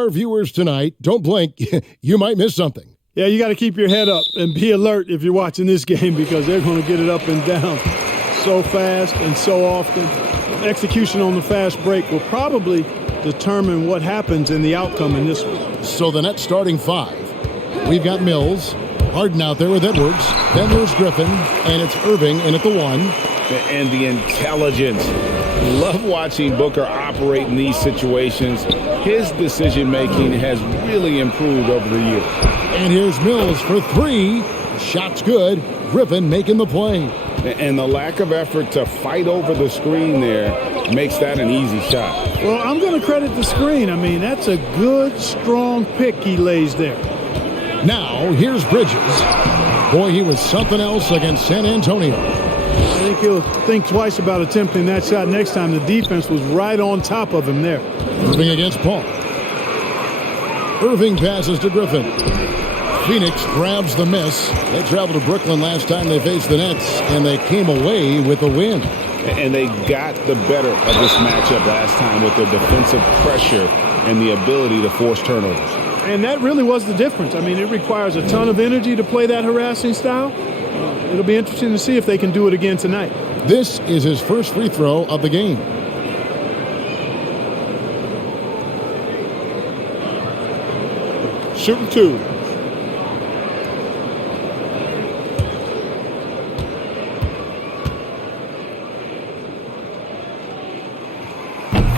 Our viewers tonight, don't blink. You might miss something. Yeah, you got to keep your head up and be alert if you're watching this game because they're going to get it up and down so fast and so often. Execution on the fast break will probably determine what happens in the outcome in this one. So the Nets starting five. We've got Mills, Harden out there with Edwards, then there's Griffin, and it's Irving in at the one. And the intelligence. Love watching Booker operate in these situations. His decision-making has really improved over the years. And here's Mills for three. Shot's good. Griffin making the play. And the lack of effort to fight over the screen there makes that an easy shot. Well, I'm going to credit the screen. I mean, that's a good, strong pick he lays there. Now, here's Bridges. Boy, he was something else against San Antonio. I think he'll think twice about attempting that shot next time. The defense was right on top of him there. Irving against Paul. Irving passes to Griffin. Phoenix grabs the miss. They traveled to Brooklyn last time they faced the Nets, and they came away with a win. And they got the better of this matchup last time with their defensive pressure and the ability to force turnovers. And that really was the difference. I mean, it requires a ton of energy to play that harassing style. It'll be interesting to see if they can do it again tonight. This is his first free throw of the game. Shooting two.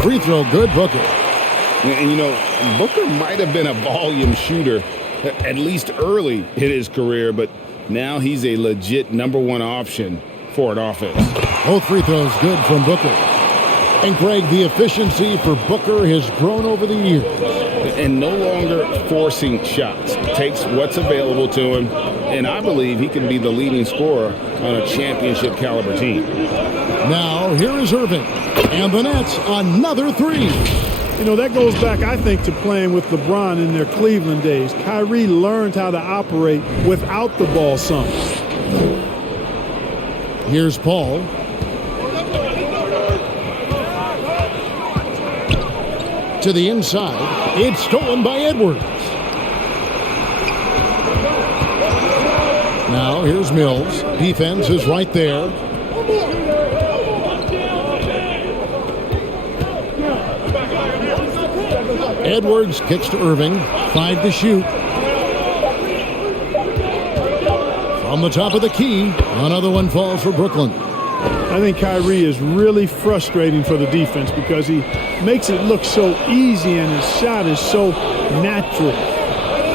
Free throw good, Booker. And, you know, Booker might have been a volume shooter, at least early in his career, but now he's a legit number one option for an offense. Both free throws good from Booker. And, Greg, the efficiency for Booker has grown over the years. And no longer forcing shots. Takes what's available to him, and I believe he can be the leading scorer on a championship caliber team. Now, here is Irving. And the Nets, another three. You know, that goes back, I think, to playing with LeBron in their Cleveland days. Kyrie learned how to operate without the ball some. Here's Paul. To the inside. It's stolen by Edwards. Now, here's Mills. Defense is right there. Edwards kicks to Irving. 5 to shoot. From the top of the key, another one falls for Brooklyn. I think Kyrie is really frustrating for the defense because he makes it look so easy and his shot is so natural.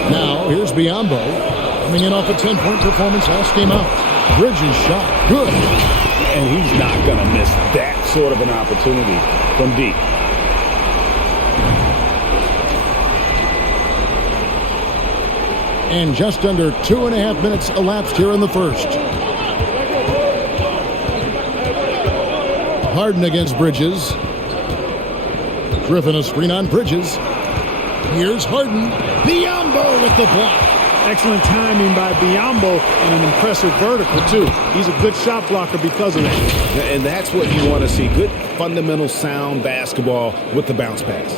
Now, here's Biyombo. Coming in off a 10-point performance last game out. Bridges shot. Good. And he's not going to miss that sort of an opportunity from deep. And just under 2.5 minutes elapsed here in the first. Harden against Bridges. Griffin a screen on Bridges. Here's Harden. Biyombo with the block. Excellent timing by Biyombo and an impressive vertical, too. He's a good shot blocker because of that. And that's what you want to see. Good, fundamental, sound basketball with the bounce pass.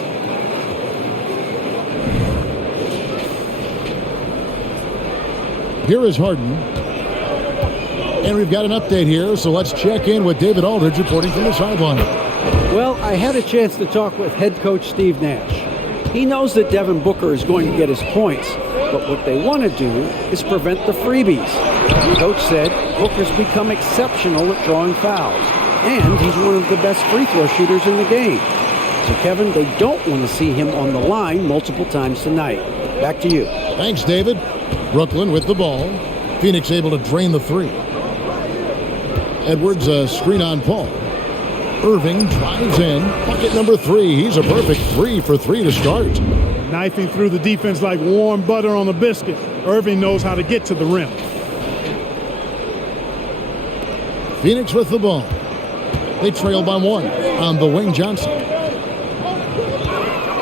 Here is Harden. And we've got an update here, so let's check in with David Aldridge reporting from the sideline. Well, I had a chance to talk with head coach Steve Nash. He knows that Devin Booker is going to get his points, but what they want to do is prevent the freebies. The coach said Booker's become exceptional at drawing fouls, and he's one of the best free throw shooters in the game. So, Kevin, they don't want to see him on the line multiple times tonight. Back to you. Thanks, David. Brooklyn with the ball. Phoenix able to drain the three. Edwards a screen on Paul. Irving drives in. Bucket number 3. He's a perfect 3 for 3 to start. Knifing through the defense like warm butter on a biscuit. Irving knows how to get to the rim. Phoenix with the ball. They trail by 1 on the wing. Johnson.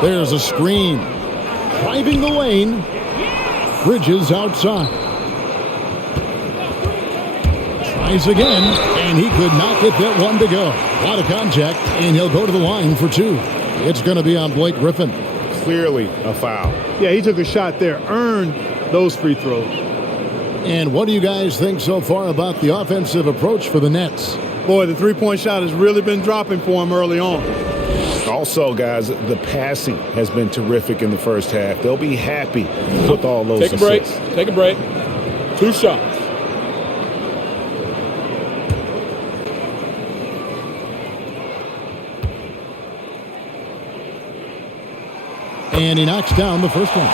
There's a screen. Driving the lane. Bridges outside. Tries again, and he could not get that one to go. A lot of contact, and he'll go to the line for 2. It's going to be on Blake Griffin. clearly a foul. Yeah, he took a shot there, earned those free throws. And what do you guys think so far about the offensive approach for the Nets? Boy, the three-point shot has really been dropping for him early on. Also, guys, the passing has been terrific in the first half. They'll be happy with all those assists. Take a break. 2 shots. And he knocks down the first one.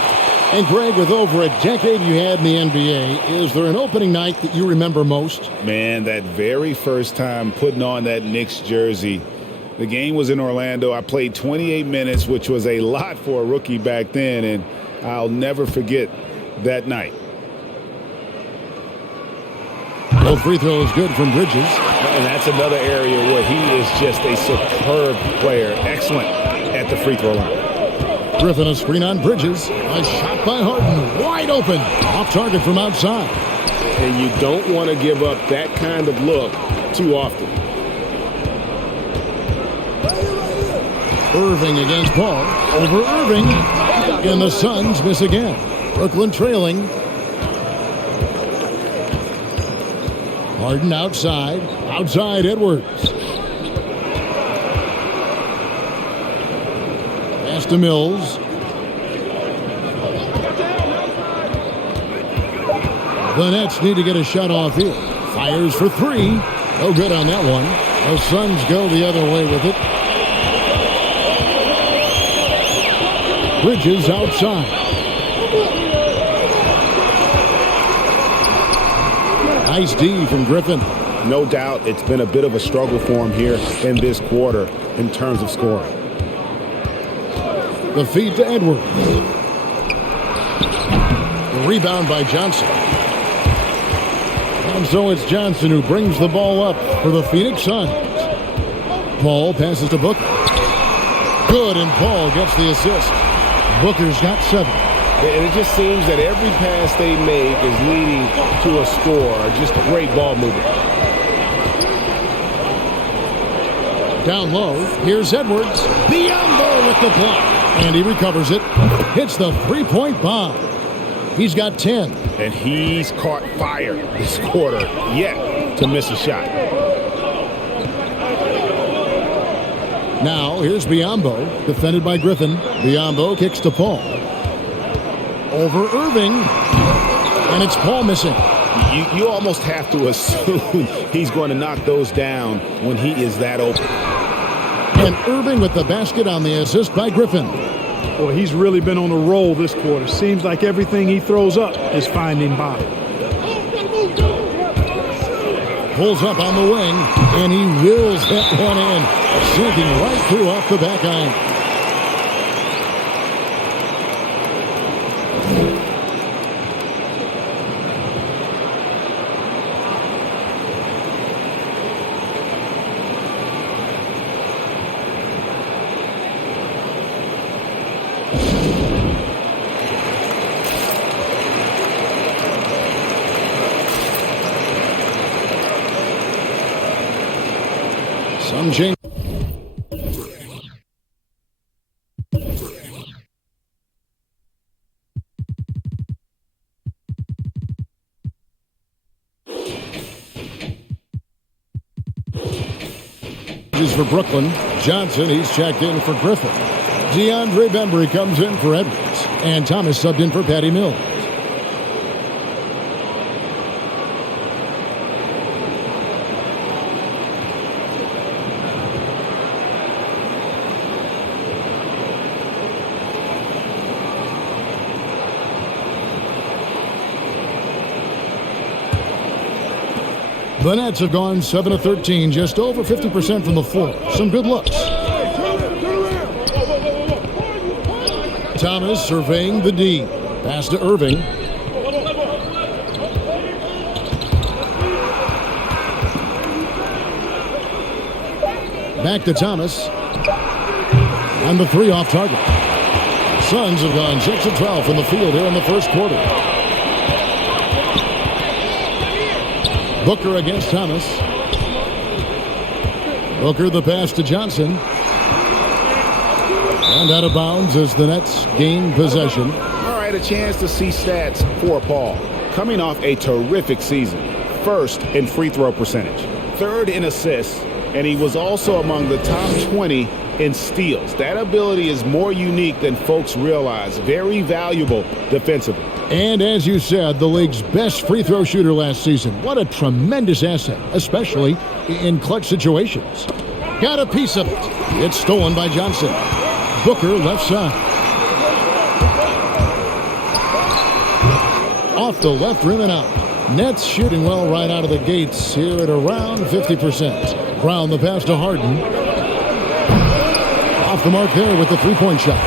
And Greg, with over a decade you had in the NBA, is there an opening night that you remember most? Man, that very first time putting on that Knicks jersey. The game was in Orlando. I played 28 minutes, which was a lot for a rookie back then, and I'll never forget that night. Both free throws good from Bridges. And that's another area where he is just a superb player. Excellent at the free throw line. Griffin, a screen on Bridges. A shot by Harden, wide open. Off target from outside. And you don't want to give up that kind of look too often. Irving against Paul. Over Irving. And the Suns miss again. Brooklyn trailing. Harden outside. Outside Edwards. Pass to Mills. The Nets need to get a shot off here. Fires for 3. No good on that one. The Suns go the other way with it. Bridges outside. Nice D from Griffin. No doubt it's been a bit of a struggle for him here in this quarter in terms of scoring. The feed to Edwards. The rebound by Johnson. And so it's Johnson who brings the ball up for the Phoenix Suns. Paul passes to Booker. Good, and Paul gets the assist. Booker's got 7. And it just seems that every pass they make is leading to a score. Just great ball movement. Down low, here's Edwards. Biombo with the block. And he recovers it. Hits the three-point bomb. He's got 10. And he's caught fire this quarter, yet to miss a shot. Now, here's Biombo, defended by Griffin. Biombo kicks to Paul. Over Irving. And it's Paul missing. You almost have to assume he's going to knock those down when he is that open. And Irving with the basket on the assist by Griffin. Boy, he's really been on a roll this quarter. Seems like everything he throws up is finding bottom. Pulls up on the wing, and he wills that one in, sinking right through off the back iron. Some change. For Brooklyn. Johnson, he's checked in for Griffin. DeAndre Bembry comes in for Edwards. And Thomas subbed in for Patty Mills. The Nets have gone 7 of 13, just over 50% from the floor. Some good looks. Thomas surveying the D. Pass to Irving. Back to Thomas. And the 3 off target. Suns have gone 6 of 12 from the field here in the first quarter. Booker against Thomas. Booker the pass to Johnson. And out of bounds as the Nets gain possession. All right, a chance to see stats for Paul. Coming off a terrific season. First in free throw percentage. Third in assists. And he was also among the top 20 in steals. That ability is more unique than folks realize. Very valuable defensively. And as you said, the league's best free throw shooter last season. What a tremendous asset, especially in clutch situations. Got a piece of it. It's stolen by Johnson. Booker left side. Off the left rim and out. Nets shooting well right out of the gates here at around 50%. Brown the pass to Harden. Off the mark there with the three-point shot.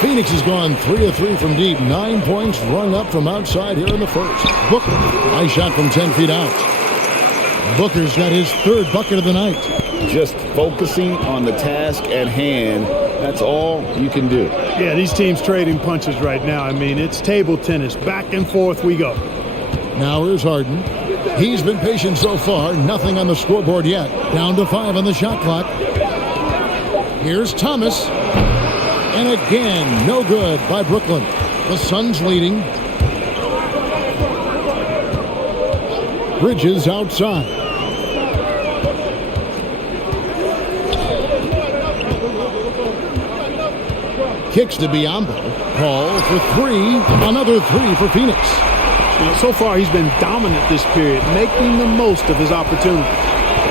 Phoenix has gone 3 of 3 from deep. 9 points rung up from outside here in the first. Booker, nice shot from 10 feet out. Booker's got his third bucket of the night. Just focusing on the task at hand. That's all you can do. Yeah, these teams trading punches right now. I mean, it's table tennis. Back and forth we go. Now here's Harden. He's been patient so far. Nothing on the scoreboard yet. Down to 5 on the shot clock. Here's Thomas. And again, no good by Brooklyn. The Suns leading. Bridges outside. Kicks to Biyombo. Paul for 3. Another 3 for Phoenix. You know, so far he's been dominant this period, making the most of his opportunity.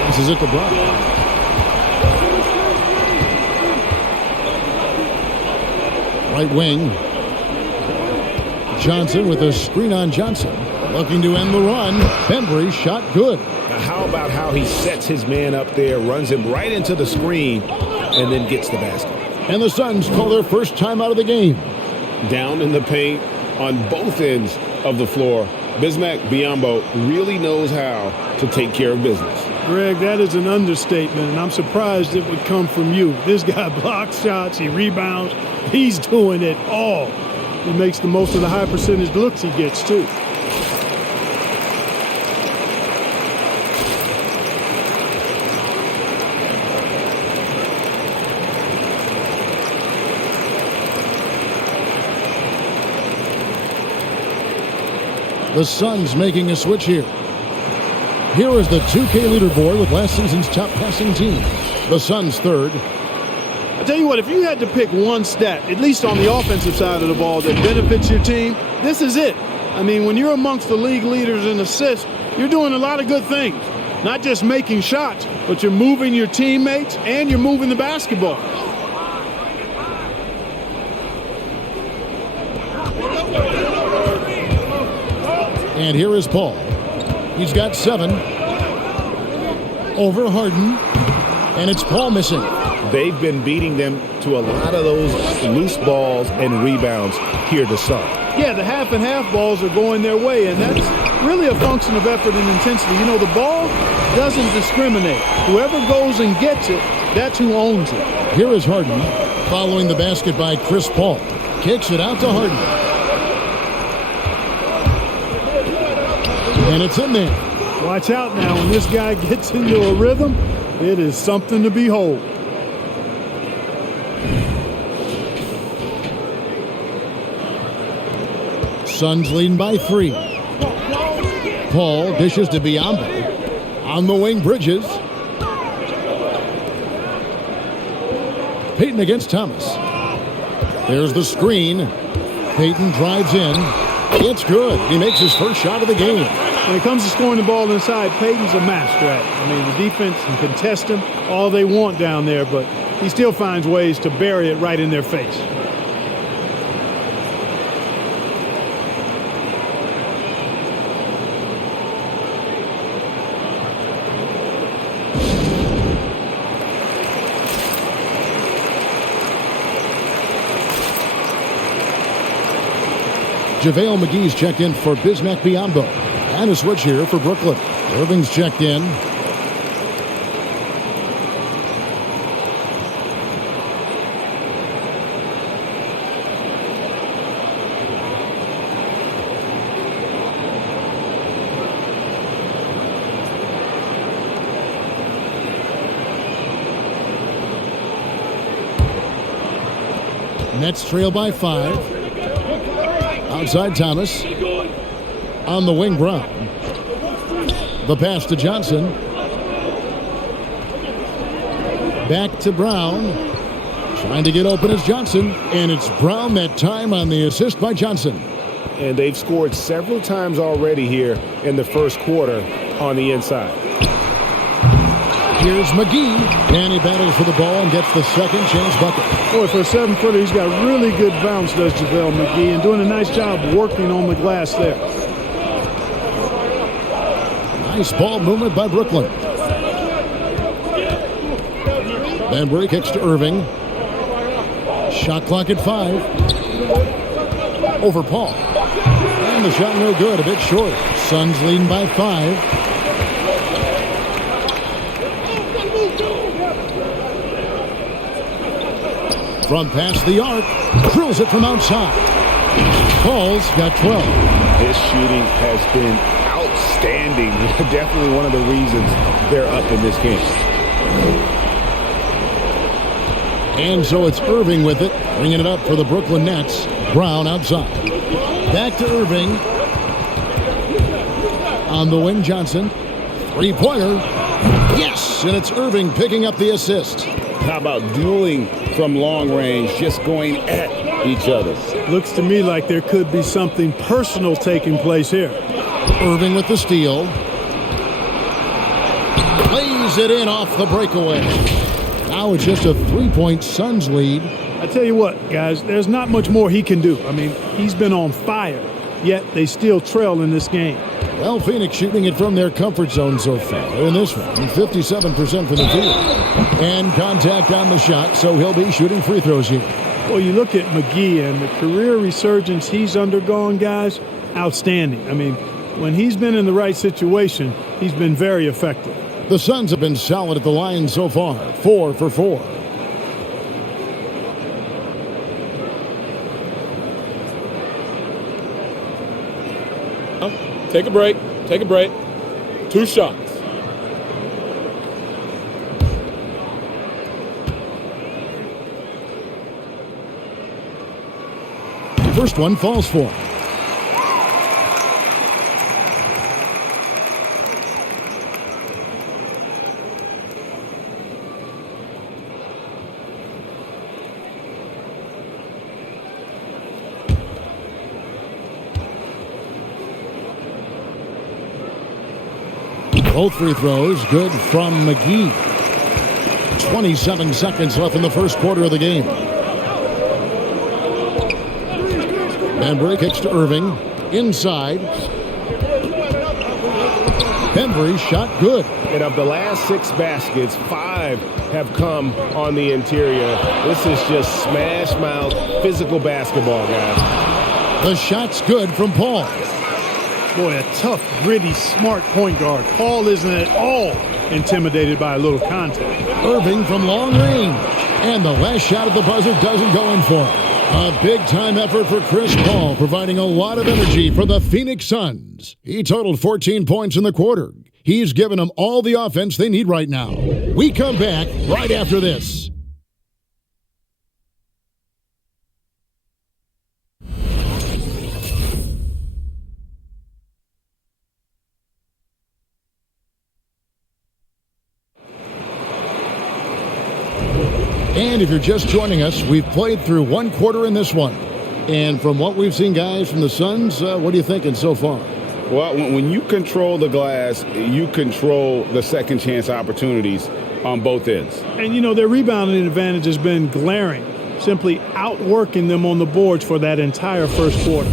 This is it to Brown. Right wing. Johnson with a screen on Johnson. Looking to end the run. Bembry shot good. Now how about how he sets his man up there, runs him right into the screen, and then gets the basket. And the Suns call their first time out of the game. Down in the paint on both ends of the floor. Bismack Biyombo really knows how to take care of business. Greg, that is an understatement, and I'm surprised it would come from you. This guy blocks shots, he rebounds, he's doing it all. He makes the most of the high percentage looks he gets, too. The Suns making a switch here. Here is the 2K leaderboard with last season's top passing team. The Suns third. I tell you what, if you had to pick one stat, at least on the offensive side of the ball, that benefits your team, this is it. I mean, when you're amongst the league leaders in assists, you're doing a lot of good things. Not just making shots, but you're moving your teammates and you're moving the basketball. And here is Paul. He's got 7. Over Harden. And it's Paul missing. They've been beating them to a lot of those loose balls and rebounds here to start. Yeah, the half and half balls are going their way, and that's really a function of effort and intensity. You know, the ball doesn't discriminate. Whoever goes and gets it, that's who owns it. Here is Harden, following the basket by Chris Paul. Kicks it out to Harden. And it's in there. Watch out now. When this guy gets into a rhythm, it is something to behold. Suns leading by 3. Paul dishes to Biyombo. On the wing, Bridges. Payton against Thomas. There's the screen. Payton drives in. It's good. He makes his first shot of the game. When it comes to scoring the ball inside, Payton's a master at it. I mean, the defense can contest him all they want down there, but he still finds ways to bury it right in their face. JaVale McGee's checked in for Bismack Biyombo. And a switch here for Brooklyn. Irving's checked in. Nets trail by 5. Outside Thomas. On the wing, Brown. The pass to Johnson. Back to Brown. Trying to get open is Johnson. And it's Brown that time on the assist by Johnson. And they've scored several times already here in the first quarter on the inside. Here's McGee, and he battles for the ball and gets the second chance bucket. Boy, for a 7-footer, he's got really good bounce, does JaVale McGee, and doing a nice job working on the glass there. Nice ball movement by Brooklyn. Banbury kicks to Irving. Shot clock at 5. Over Paul. And the shot no good, a bit short. Suns leading by 5. From past the arc, drills it from outside. Paul's got 12. His shooting has been outstanding. Definitely one of the reasons they're up in this game. And so it's Irving with it, bringing it up for the Brooklyn Nets. Brown outside. Back to Irving. On the wing, Johnson. Three-pointer. Yes! And it's Irving picking up the assist. How about dueling from long range, just going at each other? Looks to me like there could be something personal taking place here. Irving with the steal. Lays it in off the breakaway. Now it's just a 3-point Suns lead. I tell you what, guys, there's not much more he can do. I mean, he's been on fire, yet they still trail in this game. Well, Phoenix shooting it from their comfort zone so far. In this one, 57% from the field. And contact on the shot, so he'll be shooting free throws here. Well, you look at McGee and the career resurgence he's undergone, guys, outstanding. I mean, when he's been in the right situation, he's been very effective. The Suns have been solid at the line so far, 4 for 4. Take a break. Take a break. 2 shots. First one falls for him. Both free throws good from McGee. 27 seconds left in the first quarter of the game. Banbury kicks to Irving. Inside. Banbury shot good. And of the last 6 baskets, 5 have come on the interior. This is just smash mouth physical basketball, guys. The shot's good from Paul. Boy, a tough, gritty, smart point guard. Paul isn't at all intimidated by a little contact. Irving from long range. And the last shot at the buzzer doesn't go in for him. A big-time effort for Chris Paul, providing a lot of energy for the Phoenix Suns. He totaled 14 points in the quarter. He's given them all the offense they need right now. We come back right after this. And if you're just joining us, we've played through 1 quarter in this one. And from what we've seen, guys, from the Suns, what are you thinking so far? Well, when you control the glass, you control the second chance opportunities on both ends. And, you know, their rebounding advantage has been glaring, simply outworking them on the boards for that entire first quarter.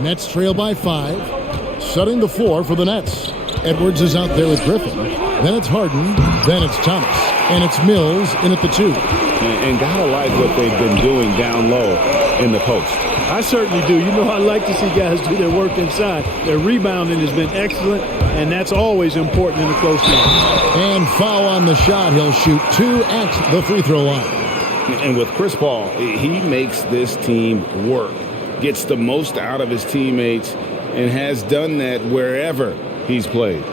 Nets trail by 5. Setting the floor for the Nets. Edwards is out there with Griffin. Then it's Harden. Then it's Thomas. And it's Mills in at the 2. And gotta like what they've been doing down low in the post. I certainly do. You know, I like to see guys do their work inside. Their rebounding has been excellent, and that's always important in a close game. And foul on the shot. He'll shoot 2 at the free throw line. And with Chris Paul, he makes this team work, gets the most out of his teammates, and has done that wherever he's played.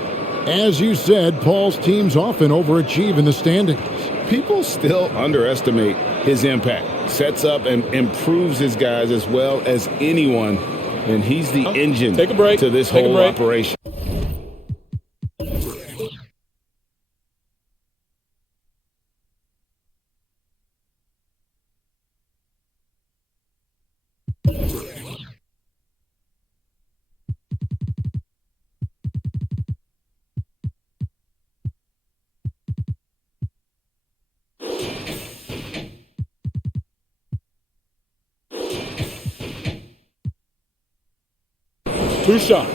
As you said, Paul's teams often overachieve in the standings. People still underestimate his impact. Sets up and improves his guys as well as anyone, and he's the engine Take a break. to this Take a whole break. operation. Two shots.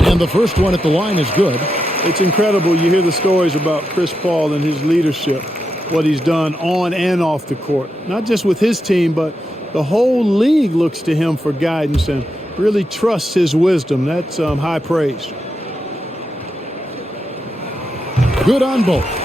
And the first one at the line is good. It's incredible. You hear the stories about Chris Paul and his leadership, what he's done on and off the court. Not just with his team, but the whole league looks to him for guidance and really trusts his wisdom. That's high praise. Good on both.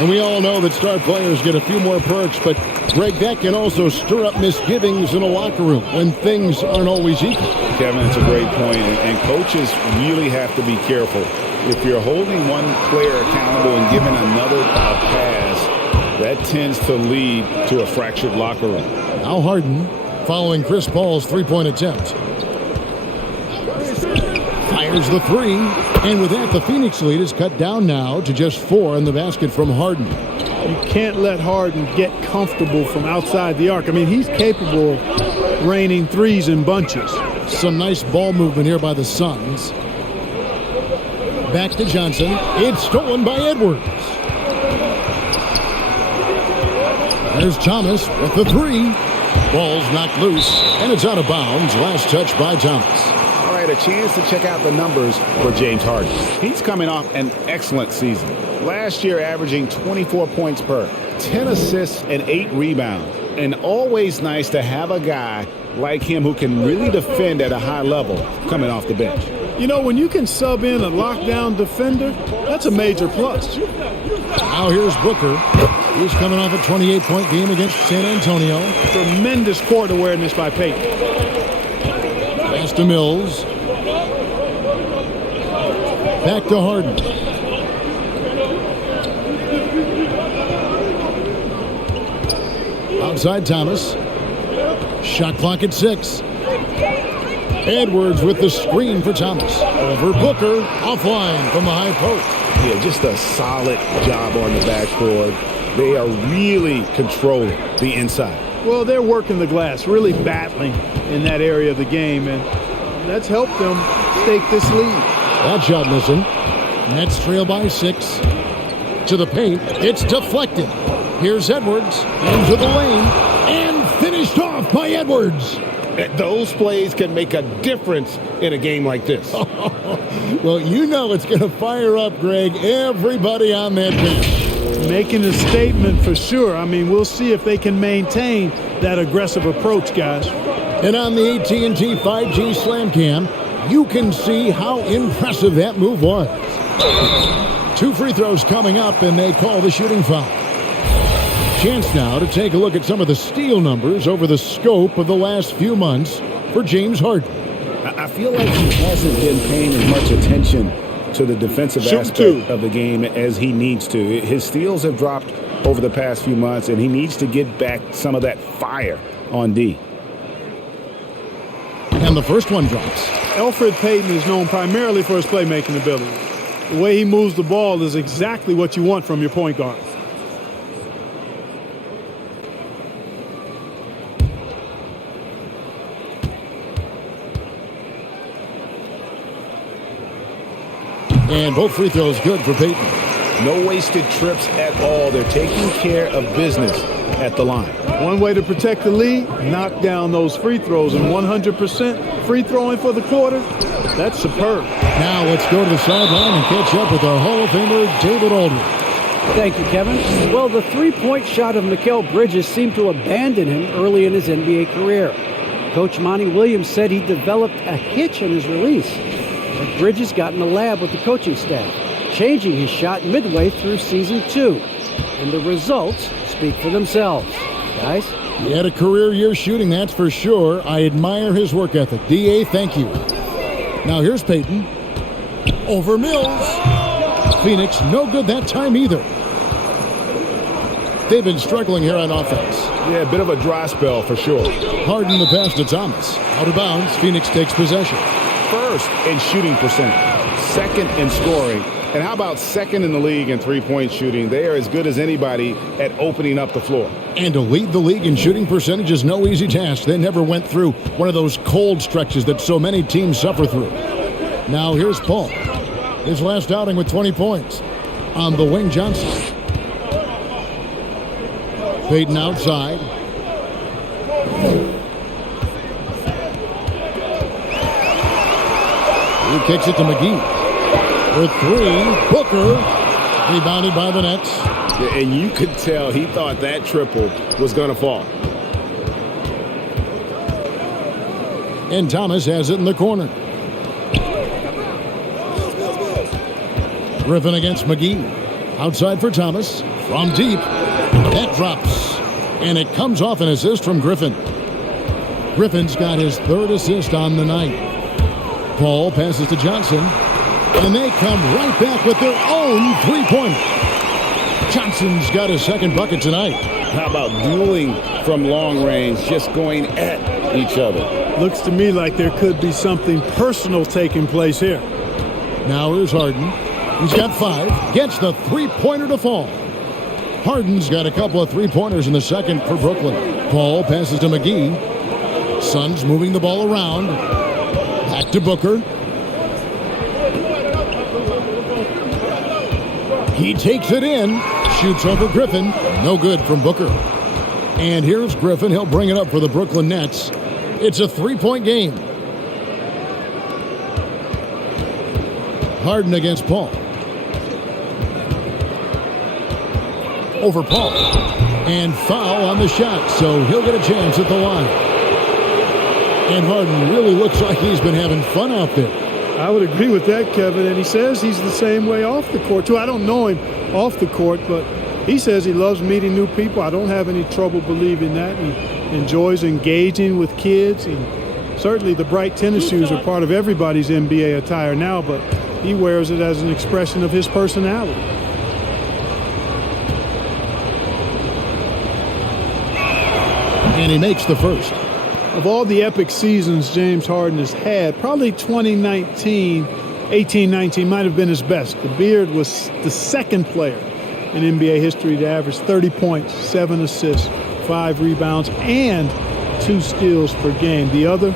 And we all know that star players get a few more perks, but Greg, that can also stir up misgivings in a locker room when things aren't always equal. Kevin, it's a great point, and coaches really have to be careful. If you're holding one player accountable and giving another a pass, that tends to lead to a fractured locker room. Now Harden following Chris Paul's three-point attempt. Fires the three, and with that, the Phoenix lead is cut down now to just 4 in the basket from Harden. You can't let Harden get comfortable from outside the arc. I mean, he's capable of raining threes in bunches. Some nice ball movement here by the Suns. Back to Johnson. It's stolen by Edwards. There's Thomas with the three. Ball's knocked loose, and it's out of bounds. Last touch by Thomas. All right, a chance to check out the numbers for James Harden. He's coming off an excellent season. Last year averaging 24 points per, 10 assists and 8 rebounds. And always nice to have a guy like him who can really defend at a high level coming off the bench. You know, when you can sub in a lockdown defender, that's a major plus. Now here's Booker. He's coming off a 28-point game against San Antonio. Tremendous court awareness by Payton. Pass to Mills. Back to Harden. Outside Thomas. Shot clock at 6. Edwards with the screen for Thomas. Over Booker. Offline from the high post. Yeah, just a solid job on the backboard. They are really controlling the inside. Well, they're working the glass, really battling in that area of the game, and that's helped them stake this lead. That shot missing. Nets trail by 6. To the paint. It's deflected. Here's Edwards. Into the lane. And finished off by Edwards. Those plays can make a difference in a game like this. Well, you know it's going to fire up, Greg, everybody on that bench. Making a statement for sure. I mean, we'll see if they can maintain that aggressive approach, guys. And on the AT&T 5G Slam Cam, you can see how impressive that move was. 2 free throws coming up, and they call the shooting foul. Chance now to take a look at some of the steal numbers over the scope of the last few months for James Harden. I feel like he hasn't been paying as much attention to the defensive aspect of the game as he needs to. His steals have dropped over the past few months, and he needs to get back some of that fire on D. And the first one drops. Elfrid Payton is known primarily for his playmaking ability. The way he moves the ball is exactly what you want from your point guard. And both free throws good for Payton. No wasted trips at all. They're taking care of business at the line. One way to protect the lead, knock down those free throws, and 100% free throwing for the quarter, that's superb. Now let's go to the sideline and catch up with our Hall of Famer, David Aldridge. Thank you, Kevin. Well, the three-point shot of Mikal Bridges seemed to abandon him early in his NBA career. Coach Monty Williams said he developed a hitch in his release. But Bridges got in the lab with the coaching staff, changing his shot midway through season 2. And the results speak for themselves. Guys? He had a career year shooting, that's for sure. I admire his work ethic. D.A., thank you. Now here's Payton. Over Mills. Phoenix, no good that time either. They've been struggling here on offense. Yeah, a bit of a dry spell for sure. Harden the pass to Thomas. Out of bounds, Phoenix takes possession. First in shooting percentage, second in scoring, and how about second in the league in three-point shooting? They are as good as anybody at opening up the floor. And to lead the league in shooting percentage is no easy task. They never went through one of those cold stretches that so many teams suffer through. Now here's Paul. His last outing with 20 points. On the wing, Johnson. Payton outside. He kicks it to McGee. For three, Booker. Rebounded by the Nets. Yeah, and you could tell he thought that triple was going to fall. And Thomas has it in the corner. Griffin against McGee. Outside for Thomas. From deep. That drops. And it comes off an assist from Griffin. Griffin's got his third assist on the night. Paul passes to Johnson. And they come right back with their own three-pointer. Johnson's got his second bucket tonight. How about dueling from long range, just going at each other? Looks to me like there could be something personal taking place here. Now here's Harden. He's got 5. Gets the three-pointer to fall. Harden's got a couple of three-pointers in the second for Brooklyn. Paul passes to McGee. Suns moving the ball around. Back to Booker. He takes it in. Shoots over Griffin. No good from Booker. And here's Griffin. He'll bring it up for the Brooklyn Nets. It's a three-point game. Harden against Paul. Over Paul. And foul on the shot, so he'll get a chance at the line. And Harden really looks like he's been having fun out there. I would agree with that, Kevin, and he says he's the same way off the court, too. I don't know him off the court, but he says he loves meeting new people. I don't have any trouble believing that. He enjoys engaging with kids, and certainly the bright tennis shoes are part of everybody's NBA attire now, but he wears it as an expression of his personality. And he makes the first. Of all the epic seasons James Harden has had, probably 2019, 18-19 might have been his best. The Beard was the second player in NBA history to average 30 points, 7 assists, 5 rebounds, and 2 steals per game. The other,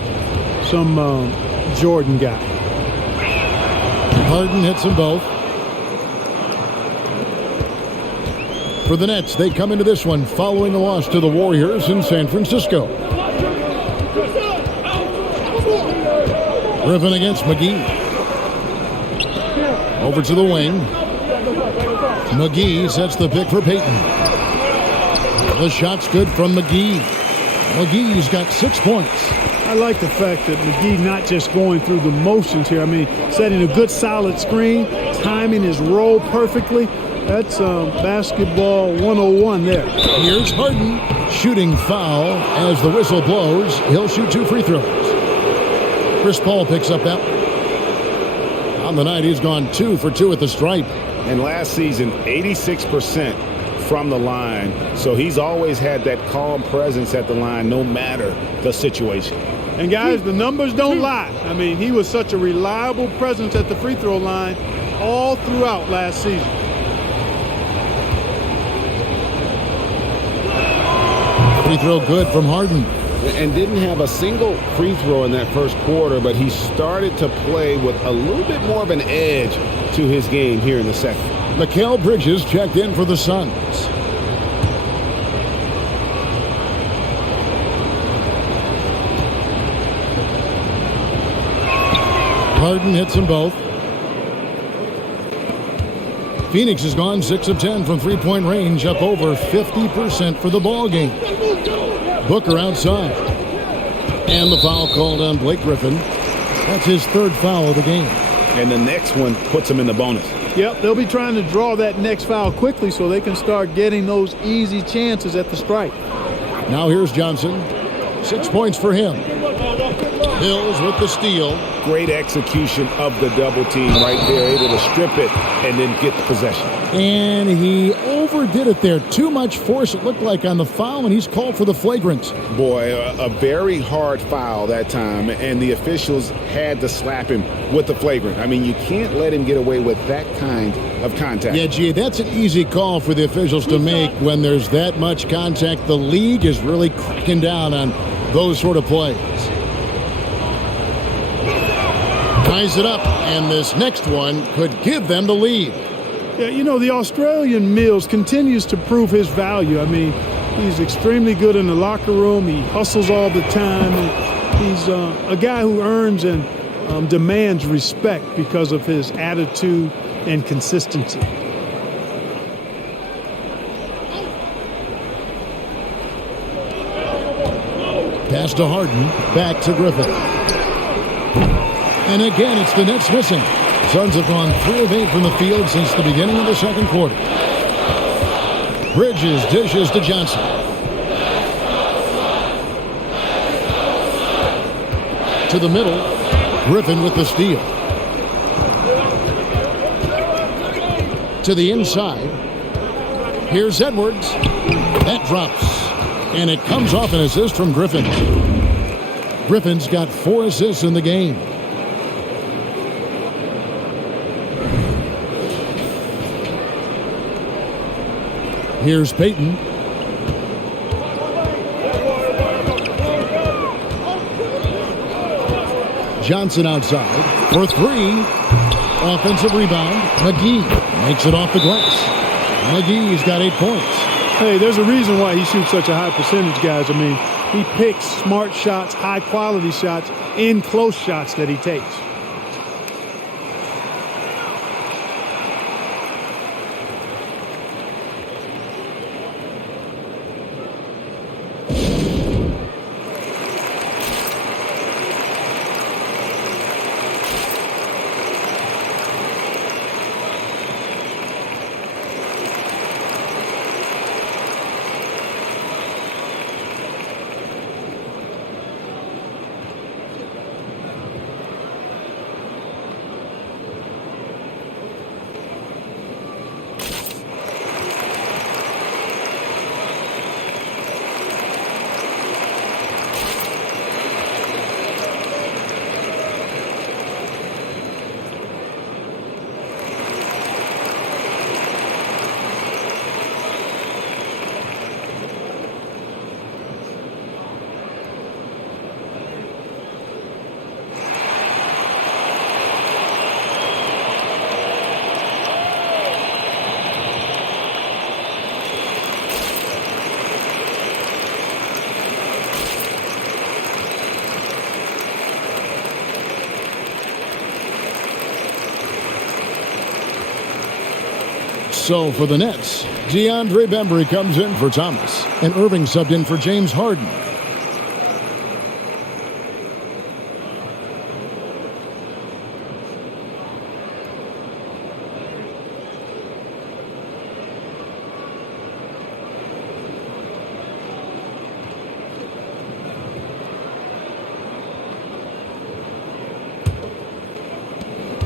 some Jordan guy. Harden hits them both. For the Nets, they come into this one following a loss to the Warriors in San Francisco. Griffin against McGee. Over to the wing. McGee sets the pick for Payton. The shot's good from McGee. McGee's got 6 points. I like the fact that McGee not just going through the motions here. I mean, setting a good solid screen, timing his roll perfectly. That's basketball 101 there. Here's Harden. Shooting foul as the whistle blows. He'll shoot 2 free throws. Chris Paul picks up that one. On the night, he's gone 2 for 2 at the stripe. And last season, 86% from the line. So he's always had that calm presence at the line no matter the situation. And guys, the numbers don't lie. I mean, he was such a reliable presence at the free throw line all throughout last season. Free throw good from Harden. And didn't have a single free throw in that first quarter, but he started to play with a little bit more of an edge to his game here in the second. Mikal Bridges checked in for the Suns. Harden hits them both. Phoenix has gone 6 of 10 from three-point range, up over 50% for the ball game. Booker outside. And the foul called on Blake Griffin. That's his 3rd foul of the game. And the next one puts him in the bonus. Yep, they'll be trying to draw that next foul quickly so they can start getting those easy chances at the strike. Now here's Johnson. 6 points for him. Mills with the steal. Great execution of the double team right there, able to strip it and then get the possession. And he overdid it there. Too much force, it looked like, on the foul, and he's called for the flagrant. Boy, a very hard foul that time, and the officials had to slap him with the flagrant. I mean, you can't let him get away with that kind of contact. Yeah, gee, that's an easy call for the officials to make when there's that much contact. The league is really cracking down on those sort of plays. Ties it up, and this next one could give them the lead. Yeah, you know, the Australian Mills continues to prove his value. I mean, he's extremely good in the locker room. He hustles all the time. He's a guy who earns and demands respect because of his attitude and consistency. Pass to Harden, back to Griffin. And again, it's the Nets missing. Suns have gone 3 of 8 from the field since the beginning of the second quarter. Bridges dishes to Johnson. To the middle, Griffin with the steal. To the inside, here's Edwards. That drops, and it comes off an assist from Griffin. Griffin's got 4 assists in the game. Here's Payton. Johnson outside for 3. Offensive rebound. McGee makes it off the glass. McGee's got 8 points. Hey, there's a reason why he shoots such a high percentage, guys. I mean, he picks smart shots, high-quality shots, and close shots that he takes. So for the Nets, DeAndre Bembry comes in for Thomas, and Irving subbed in for James Harden.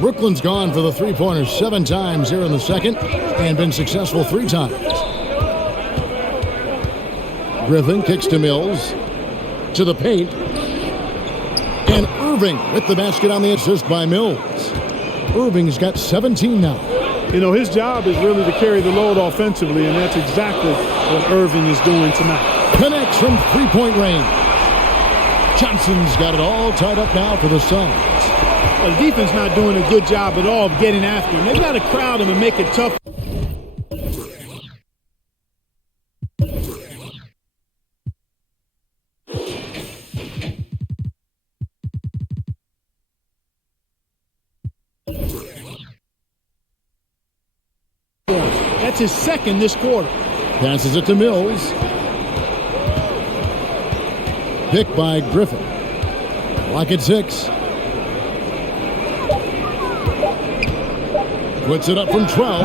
Brooklyn's gone for the three-pointers 7 times here in the second and been successful 3 times. Griffin kicks to Mills, to the paint, and Irving with the basket on the assist by Mills. Irving's got 17 now. You know, his job is really to carry the load offensively, and that's exactly what Irving is doing tonight. Connects from three-point range. Johnson's got it all tied up now for the Suns. The defense not doing a good job at all of getting after him. They've got to crowd him and make it tough. That's his second this quarter. Passes it to Mills. Picked by Griffin. Lock at 6. Puts it up from 12.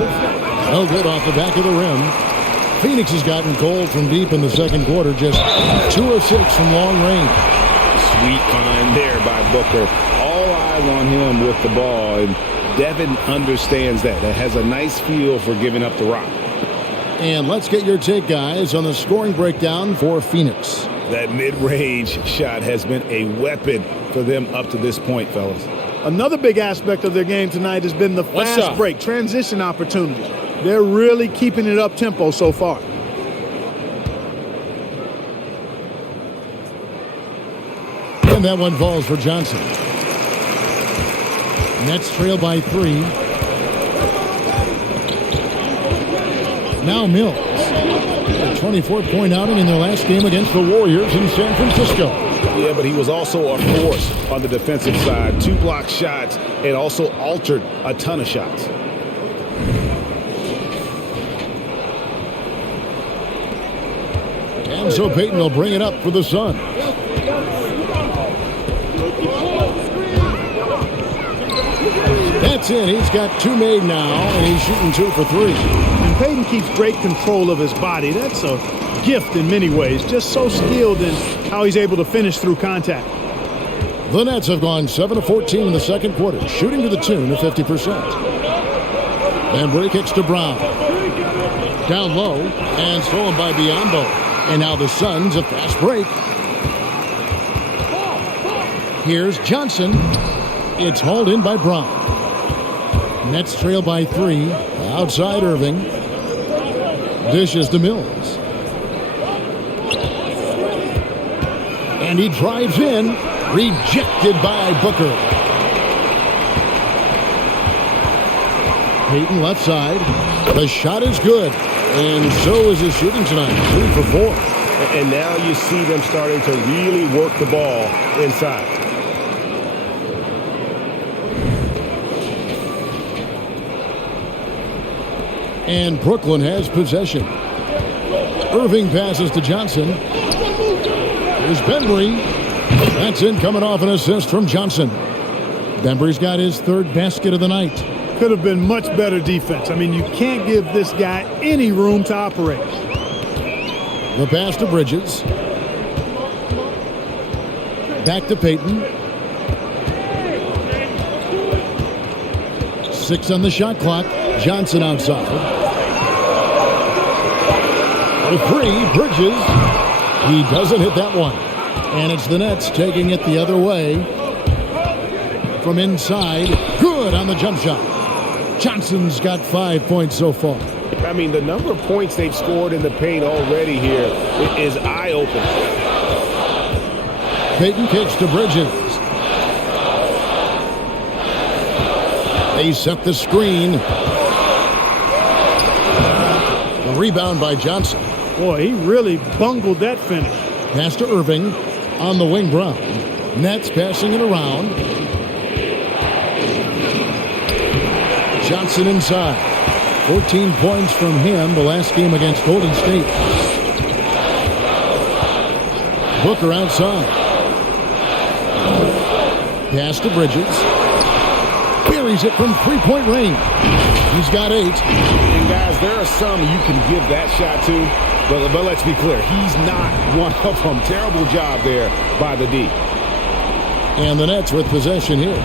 No good off the back of the rim. Phoenix has gotten cold from deep in the second quarter, just 2 of 6 from long range. Sweet find there by Booker. All eyes on him with the ball, and Devin understands that. That has a nice feel for giving up the rock. And let's get your take, guys, on the scoring breakdown for Phoenix. That mid-range shot has been a weapon for them up to this point, fellas. Another big aspect of their game tonight has been the fast break, transition opportunities. They're really keeping it up tempo so far. And that one falls for Johnson. Nets trail by 3. Now Mills. A 24-point outing in their last game against the Warriors in San Francisco. Yeah, but he was also a force on the defensive side. 2 block shots and also altered a ton of shots. And so Payton will bring it up for the Suns. That's it. He's got 2 made now, and he's shooting 2 for 3. And Payton keeps great control of his body. That's a gift in many ways. Just so skilled in how he's able to finish through contact. The Nets have gone 7 of 14 in the second quarter, shooting to the tune of 50%. And break kicks to Brown. Down low, and stolen by Biyombo. And now the Suns a fast break. Here's Johnson. It's hauled in by Brown. Nets trail by 3. Outside Irving. Dishes to Mills. And he drives in. Rejected by Booker. Payton left side. The shot is good. And so is his shooting tonight. 2 for 4. And now you see them starting to really work the ball inside. And Brooklyn has possession. Irving passes to Johnson. Here's Bembry. That's in, coming off an assist from Johnson. Bembry's got his 3rd basket of the night. Could have been much better defense. I mean, you can't give this guy any room to operate. The pass to Bridges. Back to Payton. 6 on the shot clock. Johnson outside. The 3, Bridges. He doesn't hit that one. And it's the Nets taking it the other way. From inside. Good on the jump shot. Johnson's got 5 points so far. I mean, the number of points they've scored in the paint already here is eye-opening. Payton kicks to Bridges. They set the screen. The rebound by Johnson. Boy, he really bungled that finish. Pass to Irving. On the wing, Brown. Nets passing it around. Johnson inside. 14 points from him the last game against Golden State. Booker outside. Pass to Bridges. Buries it from 3-point range. He's got 8. And guys, there are some you can give that shot to. But let's be clear, he's not one of them. Terrible job there by the D. And the Nets with possession here.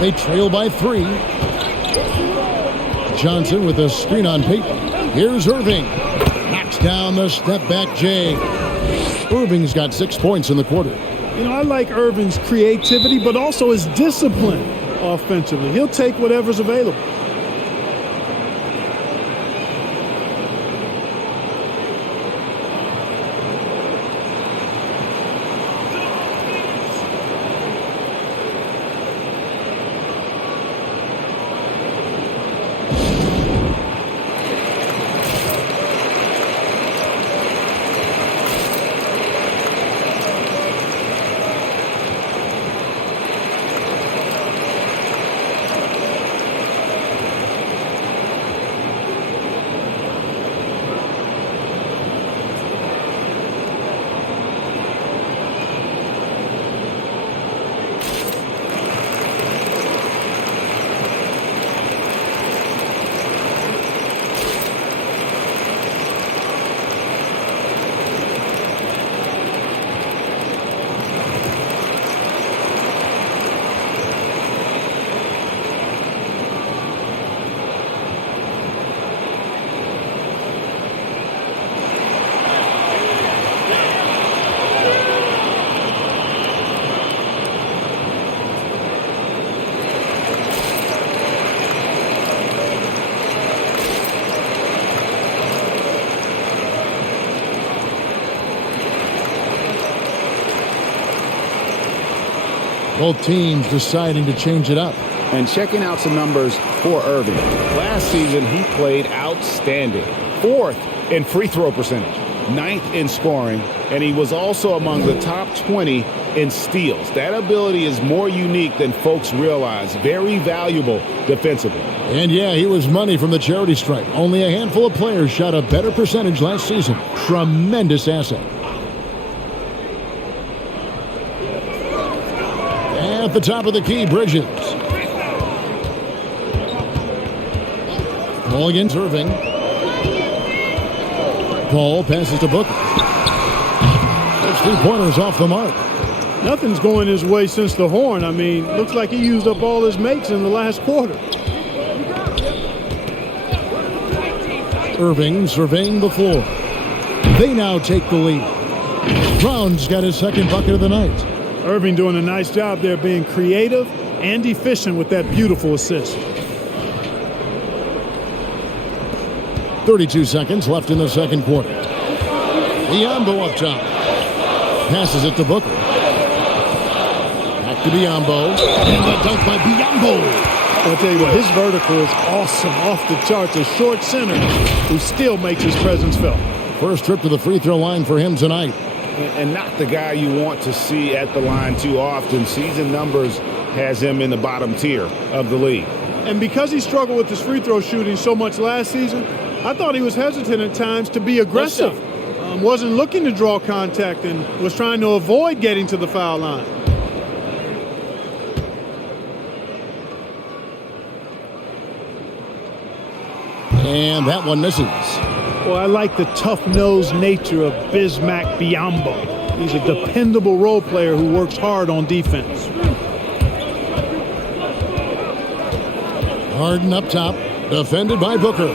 They trail by 3. Johnson with a screen on Payton. Here's Irving. Knocks down the step-back J. Irving's got 6 points in the quarter. You know, I like Irving's creativity, but also his discipline offensively. He'll take whatever's available. Both teams deciding to change it up. And checking out some numbers for Irving. Last season, he played outstanding. 4th in free throw percentage, 9th in scoring, and he was also among the top 20 in steals. That ability is more unique than folks realize. Very valuable defensively. And yeah, he was money from the charity stripe. Only a handful of players shot a better percentage last season. Tremendous asset. At the top of the key, Bridges. Ball against Irving. Paul passes to Booker. Those 3-pointers off the mark. Nothing's going his way since the horn. I mean, looks like he used up all his makes in the last quarter. Irving surveying the floor. They now take the lead. Brown's got his second bucket of the night. Irving doing a nice job there being creative and efficient with that beautiful assist. 32 seconds left in the second quarter. Biyombo up top. Passes it to Booker. Back to Biyombo. And the dunk by Biyombo. I'll tell you what, his vertical is awesome, off the charts. A short center who still makes his presence felt. First trip to the free throw line for him tonight. And not the guy you want to see at the line too often. Season numbers has him in the bottom tier of the league. And because he struggled with his free throw shooting so much last season, I thought he was hesitant at times to be aggressive. Wasn't looking to draw contact and was trying to avoid getting to the foul line. And that one misses. Well, I like the tough-nosed nature of Bismack Biyombo. He's a dependable role player who works hard on defense. Harden up top, defended by Booker.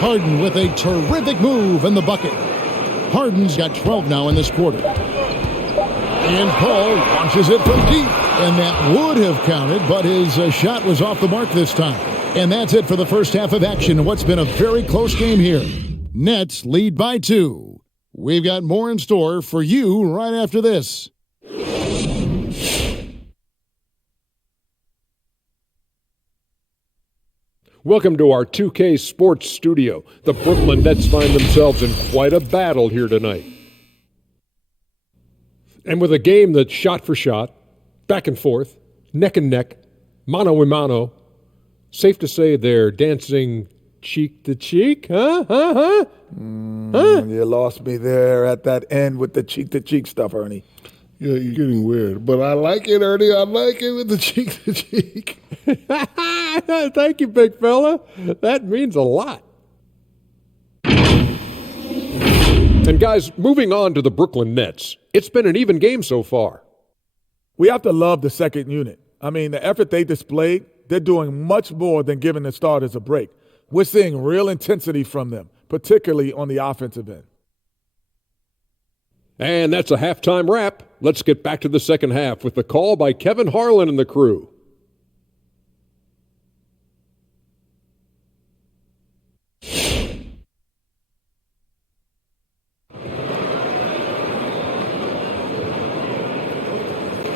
Harden with a terrific move in the bucket. Harden's got 12 now in this quarter. And Paul launches it from deep. And that would have counted, but his shot was off the mark this time. And that's it for the first half of action in what's been a very close game here. Nets lead by 2. We've got more in store for you right after this. Welcome to our 2K Sports Studio. The Brooklyn Nets find themselves in quite a battle here tonight. And with a game that's shot for shot, back and forth, neck and neck, mano a mano, safe to say they're dancing cheek to cheek, huh? You lost me there at that end with the cheek-to-cheek stuff, Ernie. Yeah, you're getting weird. But I like it, Ernie. I like it with the cheek-to-cheek. Thank you, big fella. That means a lot. And guys, moving on to the Brooklyn Nets. It's been an even game so far. We have to love the second unit. I mean, the effort they displayed, they're doing much more than giving the starters a break. We're seeing real intensity from them, particularly on the offensive end. And that's a halftime wrap. Let's get back to the second half with the call by Kevin Harlan and the crew.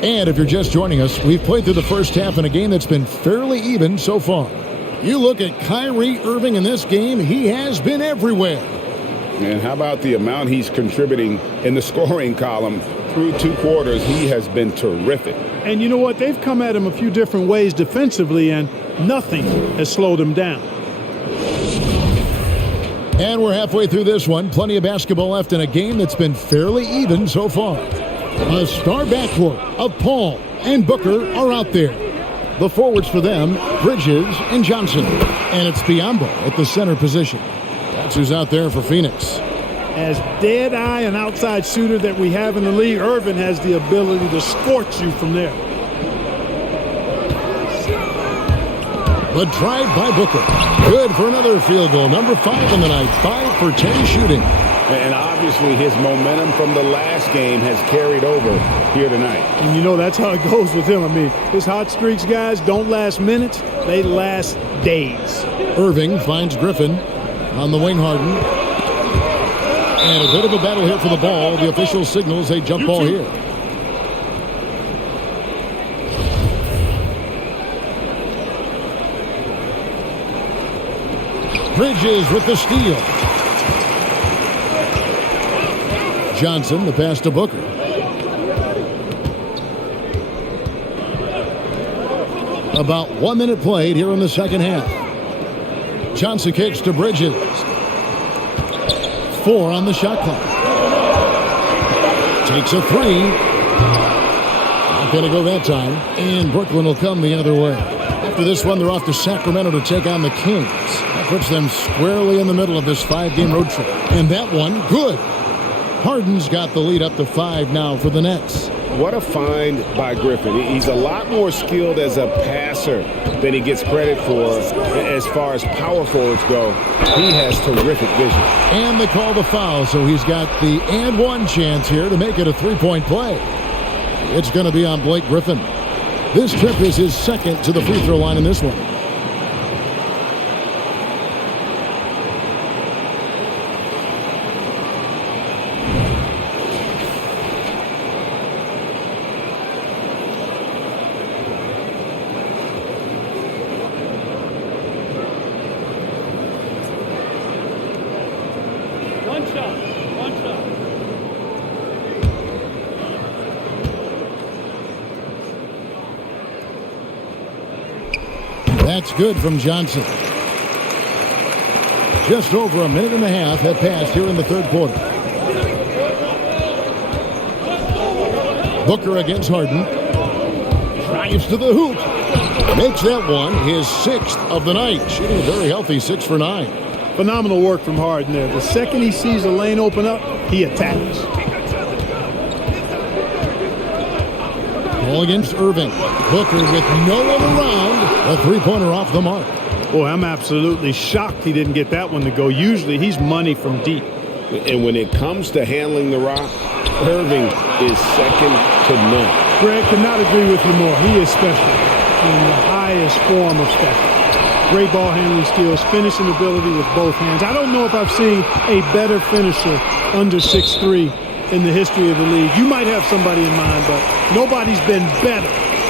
And if you're just joining us, we've played through the first half in a game that's been fairly even so far. You look at Kyrie Irving in this game, he has been everywhere. And how about the amount he's contributing in the scoring column through 2 quarters? He has been terrific. And you know what? They've come at him a few different ways defensively, and nothing has slowed him down. And we're halfway through this one. Plenty of basketball left in a game that's been fairly even so far. A star backcourt of Paul and Booker are out there. The forwards for them, Bridges and Johnson. And it's Biyombo at the center position. That's who's out there for Phoenix. As dead-eye and outside shooter that we have in the league, Irvin has the ability to scorch you from there. The drive by Booker. Good for another field goal. Number 5 in the night. 5 for 10 shooting. And obviously his momentum from the last game has carried over here tonight. And you know that's how it goes with him. I mean, his hot streaks, guys, don't last minutes. They last days. Irving finds Griffin on the wing. Harden. And a bit of a battle here for the ball. The official signals a jump ball here. Bridges with the steal. Johnson, the pass to Booker. About 1 minute played here in the second half. Johnson kicks to Bridges. 4 on the shot clock. Takes a 3. Not going to go that time. And Brooklyn will come the other way. After this one, they're off to Sacramento to take on the Kings. That puts them squarely in the middle of this 5-game road trip. And that one, good. Harden's got the lead up to 5 now for the Nets. What a find by Griffin. He's a lot more skilled as a passer than he gets credit for as far as power forwards go. He has terrific vision. And they call the foul, so he's got the and one chance here to make it a 3-point play. It's going to be on Blake Griffin. This trip is his second to the free throw line in this one. That's good from Johnson. Just over a minute and a half have passed here in the third quarter. Booker against Harden. Drives to the hoop. Makes that one his 6th of the night. Shooting a very healthy 6 for 9. Phenomenal work from Harden there. The second he sees a lane open up, he attacks. Ball against Irving. Booker with no one around. A 3-pointer off the mark. Boy, I'm absolutely shocked he didn't get that one to go. Usually he's money from deep. And when it comes to handling the rock, Irving is second to none. Greg, cannot agree with you more. He is special in the highest form of special. Great ball handling skills, finishing ability with both hands. I don't know if I've seen a better finisher under 6'3" in the history of the league. You might have somebody in mind, but nobody's been better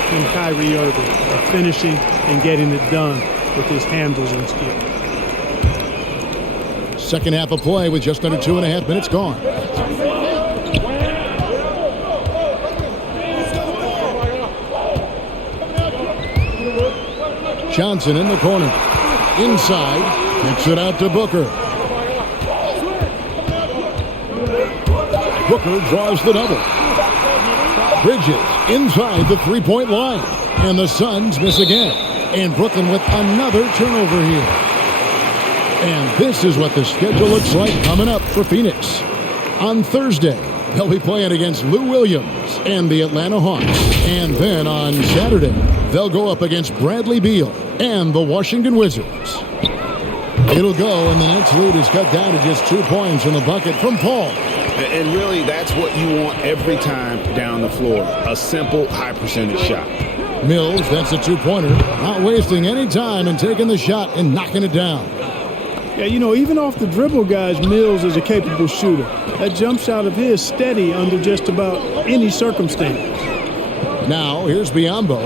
than Kyrie Irving at finishing and getting it done with his handles and skill. Second half of play with just under 2.5 minutes gone. Johnson in the corner. Inside. Kicks it out to Booker. Booker draws the double. Bridges inside the 3-point line. And the Suns miss again. And Brooklyn with another turnover here. And this is what the schedule looks like coming up for Phoenix. On Thursday, they'll be playing against Lou Williams and the Atlanta Hawks. And then on Saturday, they'll go up against Bradley Beal and the Washington Wizards. It'll go, and the Nets lead is cut down to just 2 points in the bucket from Paul. And really, that's what you want every time down the floor. A simple, high-percentage shot. Mills, that's a 2-pointer. Not wasting any time and taking the shot and knocking it down. Yeah, you know, even off the dribble, guys, Mills is a capable shooter. That jump shot of his steady under just about any circumstance. Now, here's Biyombo.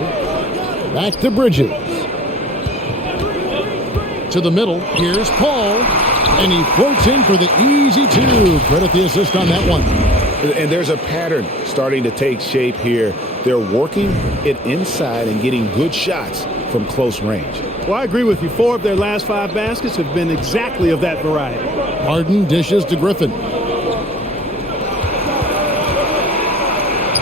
Back to Bridges. To the middle. Here's Paul. And he floats in for the easy 2. Credit the assist on that one. And there's a pattern starting to take shape here. They're working it inside and getting good shots from close range. Well, I agree with you. 4 of their last 5 baskets have been exactly of that variety. Harden dishes to Griffin.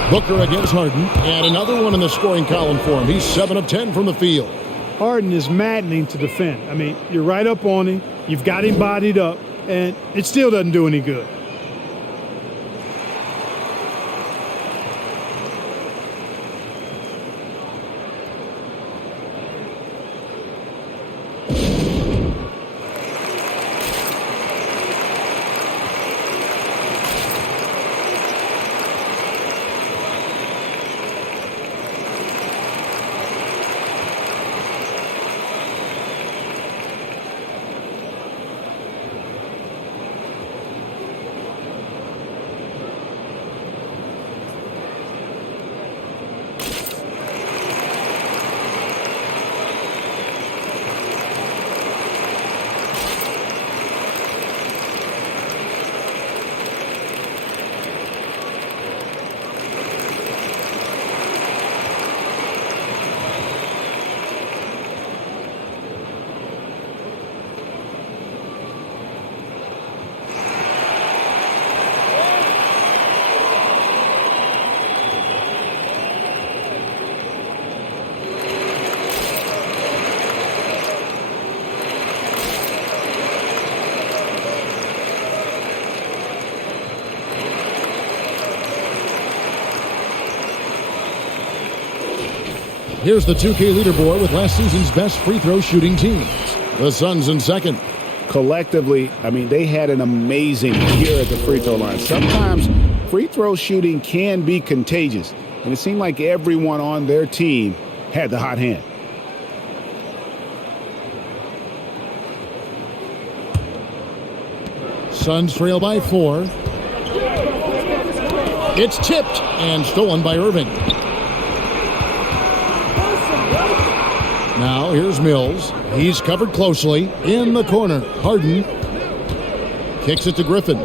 Booker against Harden. And another one in the scoring column for him. He's 7 of 10 from the field. Harden is maddening to defend. I mean, you're right up on him. You've got him bodied up, and it still doesn't do any good. Here's the 2K leaderboard with last season's best free throw shooting teams. The Suns in second. Collectively, I mean, they had an amazing year at the free throw line. Sometimes free throw shooting can be contagious, and it seemed like everyone on their team had the hot hand. Suns trail by 4. It's tipped and stolen by Irving. Now here's Mills. He's covered closely in the corner. Harden kicks it to Griffin.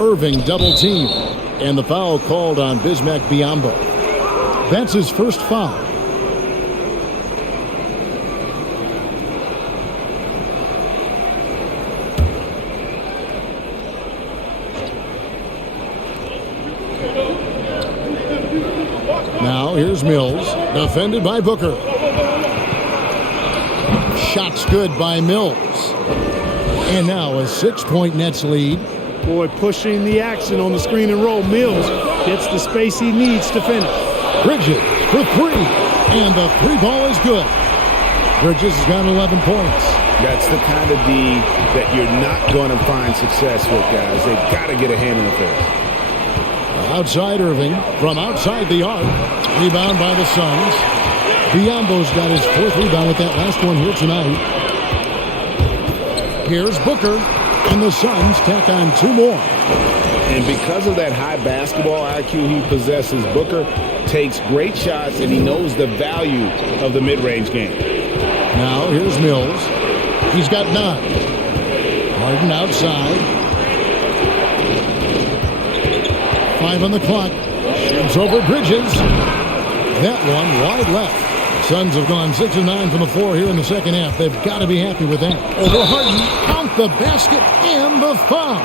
Irving double team, and the foul called on Bismack Biyombo. That's his first foul. Now here's Mills, defended by Booker. Shots good by Mills. And now a 6-point Nets lead. Boy, pushing the action on the screen and roll. Mills gets the space he needs to finish. Bridges for 3. And the 3 ball is good. Bridges has got 11 points. That's the kind of D that you're not going to find success with, guys. They've got to get a hand in the face. Outside Irving, from outside the arc. Rebound by the Suns. Biyombo's got his 4th rebound with that last one here tonight. Here's Booker, and the Suns tack on 2 more. And because of that high basketball IQ he possesses, Booker takes great shots, and he knows the value of the mid-range game. Now here's Mills. He's got 9. Harden outside. 5 on the clock. Shoots over Bridges. That one wide left. Suns have gone 6 of 9 from the floor here in the second half. They've got to be happy with that. Over Harden. Count the basket and the foul.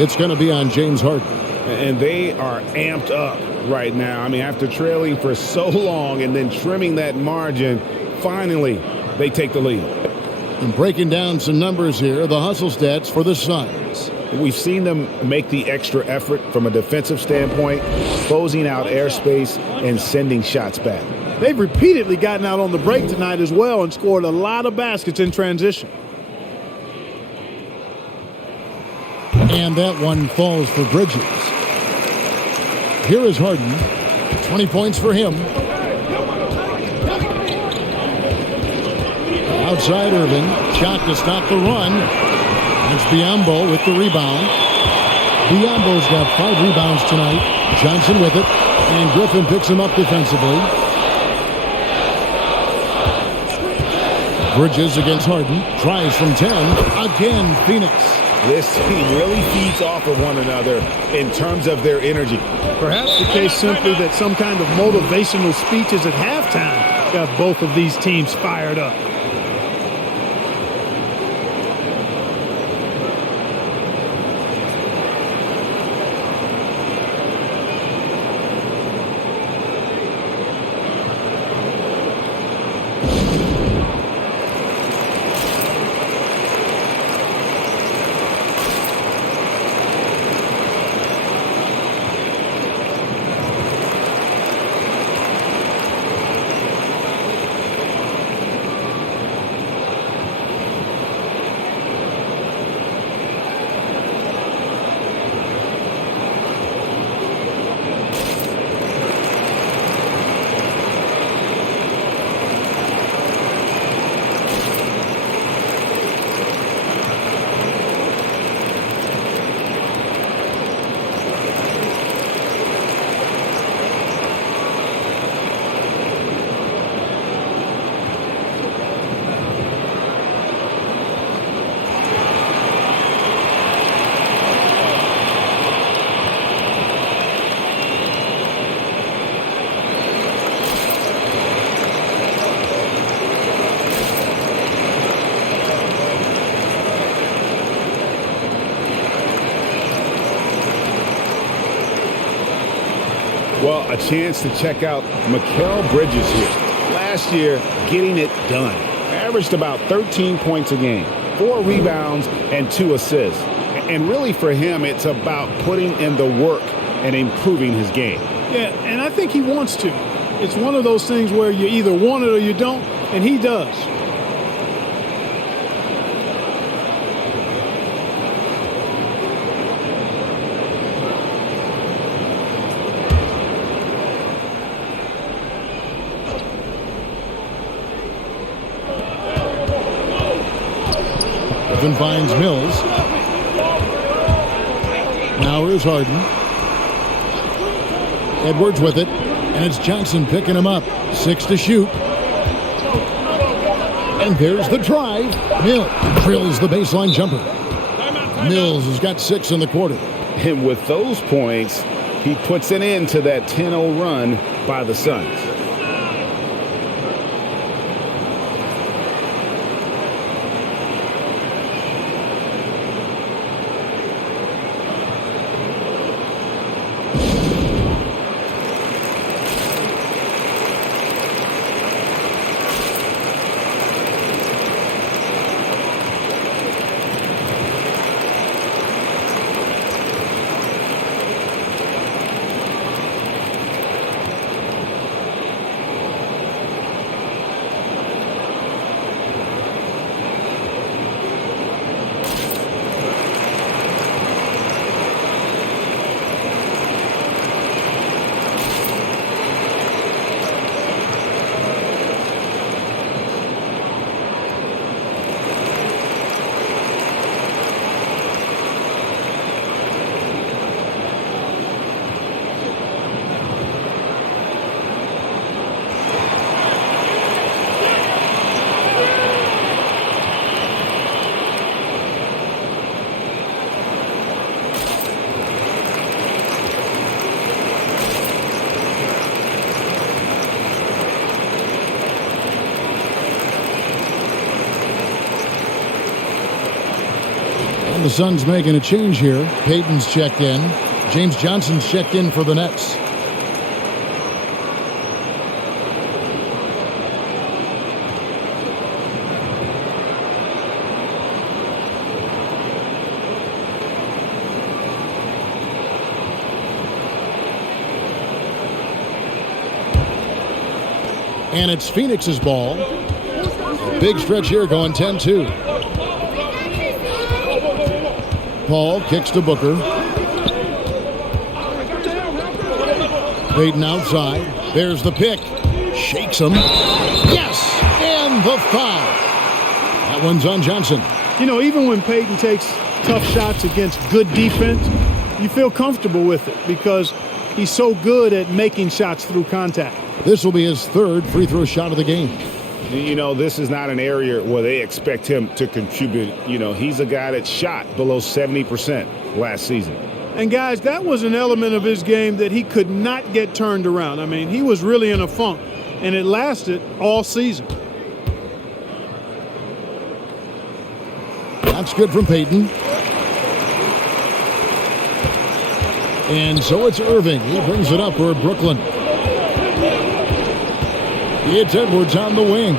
It's going to be on James Harden. And they are amped up right now. I mean, after trailing for so long and then trimming that margin, finally they take the lead. And breaking down some numbers here, the hustle stats for the Suns. We've seen them make the extra effort from a defensive standpoint, closing out airspace and sending shots back. They've repeatedly gotten out on the break tonight as well and scored a lot of baskets in transition. And that one falls for Bridges. Here is Harden. 20 points for him. Outside Irving. Shot to stop the run. It's Biyombo with the rebound. Biyombo's got 5 rebounds tonight. Johnson with it. And Griffin picks him up defensively. Bridges against Harden. Tries from 10. Again, Phoenix. This team really feeds off of one another in terms of their energy. Perhaps the case simply that some kind of motivational speeches at halftime got both of these teams fired up. Well, a chance to check out Mikal Bridges here. Last year, getting it done. Averaged about 13 points a game, 4 rebounds, and 2 assists. And really for him, it's about putting in the work and improving his game. Yeah, and I think he wants to. It's one of those things where you either want it or you don't, and he does. Griffin finds Mills. Now here's Harden. Edwards with it, and it's Johnson picking him up. 6 to shoot. And there's the drive. Mills drills the baseline jumper. Mills has got 6 in the quarter. And with those points, he puts an end to that 10-0 run by the Suns. The Suns making a change here. Payton's checked in. James Johnson's checked in for the Nets. And it's Phoenix's ball. Big stretch here going 10-2. Paul kicks to Booker. Payton outside. There's the pick. Shakes him. Yes! And the foul. That one's on Johnson. You know, even when Payton takes tough shots against good defense, you feel comfortable with it because he's so good at making shots through contact. This will be his 3rd free throw shot of the game. You know, this is not an area where they expect him to contribute. You know, he's a guy that shot below 70% last season. And, guys, that was an element of his game that he could not get turned around. I mean, he was really in a funk, and it lasted all season. That's good from Payton. And so it's Irving. He brings it up for Brooklyn. It's Edwards on the wing.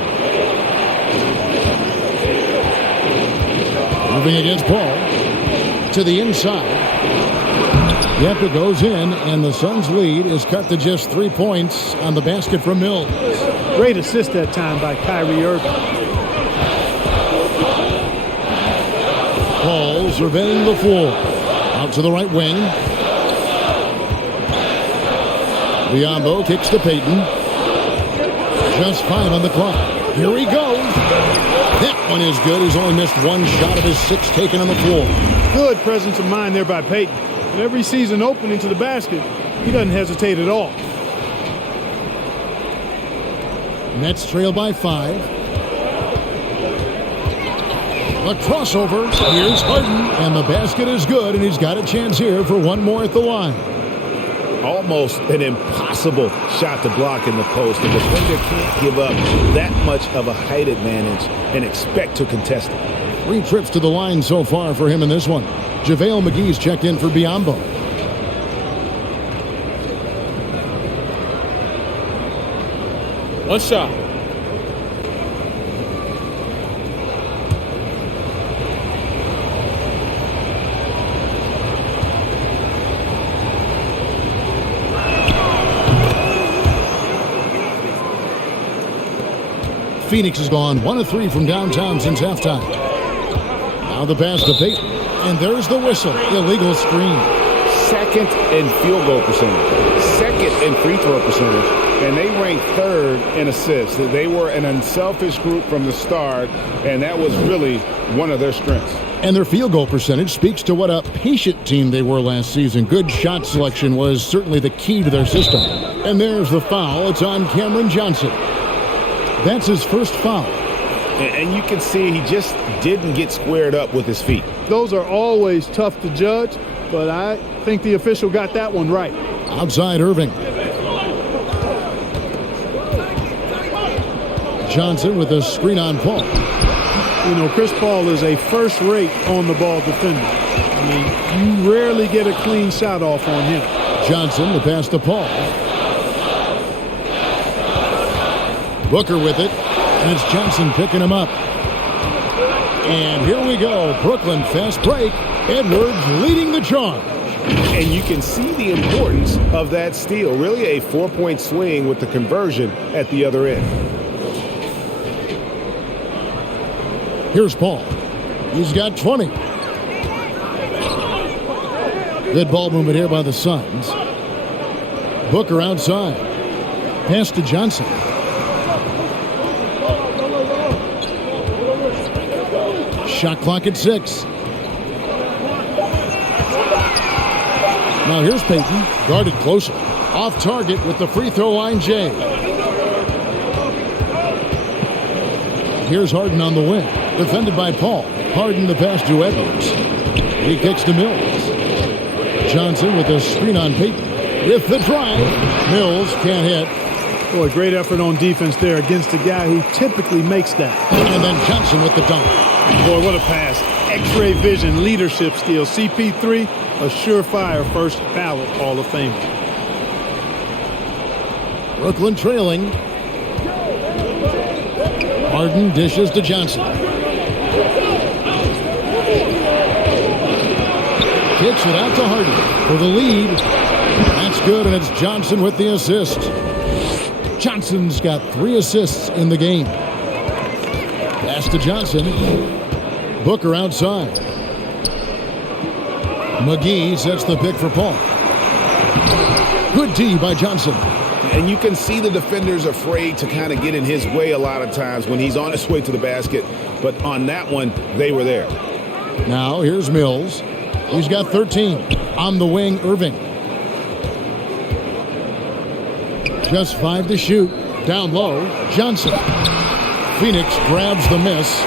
Moving against Paul. To the inside. Yep, it goes in, and the Suns' lead is cut to just 3 points on the basket from Mills. Great assist that time by Kyrie Irving. Paul surveying the floor. Out to the right wing. Biyombo kicks to Payton. Just 5 on the clock. Here he goes. That one is good. He's only missed 1 shot of his 6 taken on the floor. Good presence of mind there by Payton. Whenever he sees an opening to the basket, he doesn't hesitate at all. Nets trail by 5. The crossover. Here's Harden. And the basket is good, and he's got a chance here for one more at the line. Almost an impossible shot to block in the post. The defender can't give up that much of a height advantage and expect to contest it. 3 trips to the line so far for him in this one. JaVale McGee's checked in for Biyombo. One shot. Phoenix has gone 1 of 3 from downtown since halftime. Now the pass to Payton. And there's the whistle. Illegal screen. Second in field goal percentage, second in free throw percentage, and they ranked third in assists. They were an unselfish group from the start, and that was really one of their strengths. And their field goal percentage speaks to what a patient team they were last season. Good shot selection was certainly the key to their system. And there's the foul. It's on Cameron Johnson. That's his first foul. And you can see he just didn't get squared up with his feet. Those are always tough to judge, but I think the official got that one right. Outside Irving. Johnson with a screen on Paul. You know, Chris Paul is a first-rate on-the-ball defender. I mean, you rarely get a clean shot off on him. Johnson, the pass to Paul. Booker with it, and it's Johnson picking him up. And here we go. Brooklyn fast break. Edwards leading the charge. And you can see the importance of that steal. Really a 4-point swing with the conversion at the other end. Here's Paul. He's got 20. Good ball movement here by the Suns. Booker outside. Pass to Johnson. Shot clock at 6. Now here's Payton, guarded closer. Off target with the free throw line, Jay. Here's Harden on the wing, defended by Paul. Harden the pass to Edwards. He kicks to Mills. Johnson with a screen on Payton. With the drive, Mills can't hit. Boy, great effort on defense there against a guy who typically makes that. And then Johnson with the dunk. Boy, what a pass. X-ray vision, leadership steal. CP3, a surefire first ballot Hall of Famer. Brooklyn trailing. Harden dishes to Johnson. Kicks it out to Harden for the lead. That's good, and it's Johnson with the assist. Johnson's got 3 assists in the game. Pass to Johnson. Booker outside. McGee sets the pick for Paul. Good D by Johnson. And you can see the defenders afraid to kind of get in his way a lot of times when he's on his way to the basket. But on that one, they were there. Now here's Mills. He's got 13. On the wing, Irving. Just 5 to shoot. Down low, Johnson. Phoenix grabs the miss.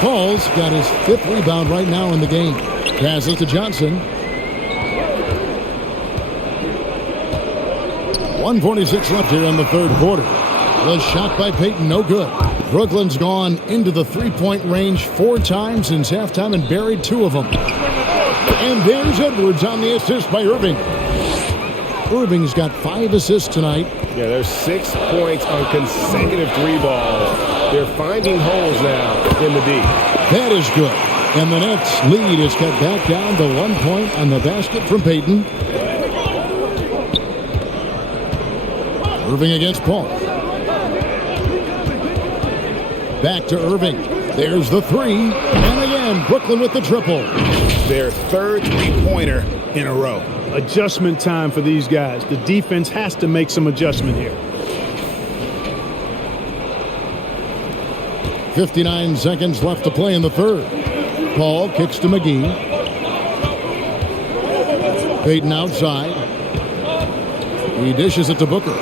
Paul's got his 5th rebound right now in the game. Passes to Johnson. 1:46 left here in the 3rd quarter. The shot by Payton, no good. Brooklyn's gone into the 3-point range 4 times since halftime and buried 2 of them. And there's Edwards on the assist by Irving. Irving's got 5 assists tonight. Yeah, there's 6 points on consecutive 3 balls. They're finding holes now in the D. That is good. And the Nets lead is cut back down to 1 point on the basket from Payton. Irving against Paul. Back to Irving. There's the 3. And again, Brooklyn with the triple. Their 3rd 3-pointer in a row. Adjustment time for these guys. The defense has to make some adjustment here. 59 seconds left to play in the 3rd. Paul kicks to McGee. Payton outside. He dishes it to Booker.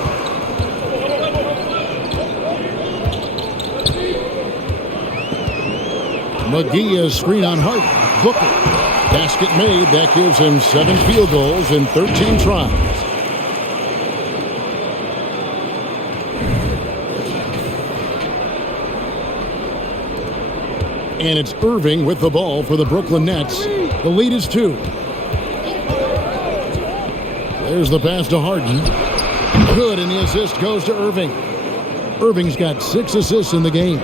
McGee is screen on Harden. Booker. Basket made. That gives him 7 field goals in 13 tries. And it's Irving with the ball for the Brooklyn Nets. The lead is 2. There's the pass to Harden. Good, and the assist goes to Irving. Irving's got 6 assists in the game.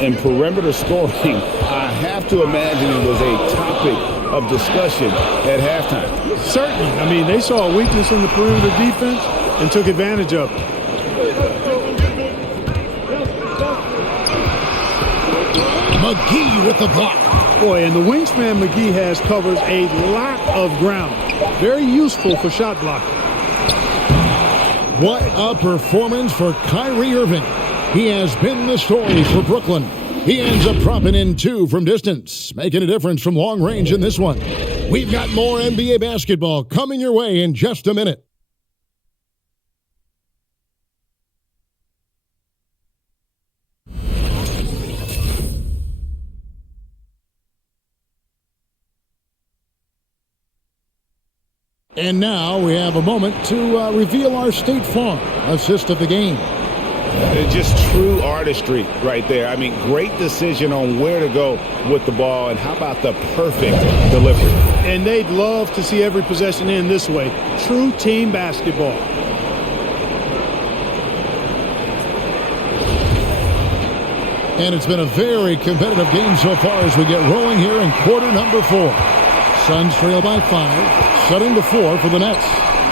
And perimeter scoring, I have to imagine it was a topic of discussion at halftime. Certainly. I mean, they saw a weakness in the perimeter defense and took advantage of it. McGee with the block. Boy, and the wingspan McGee has covers a lot of ground. Very useful for shot blocking. What a performance for Kyrie Irving. He has been the story for Brooklyn. He ends up dropping in 2 from distance, making a difference from long range in this one. We've got more NBA basketball coming your way in just a minute. And now we have a moment to reveal our State Farm assist of the game. Just true artistry right there. I mean, great decision on where to go with the ball, and how about the perfect delivery? And they'd love to see every possession end this way. True team basketball. And it's been a very competitive game so far as we get rolling here in quarter number 4. Suns trail by 5, shutting to 4 for the Nets.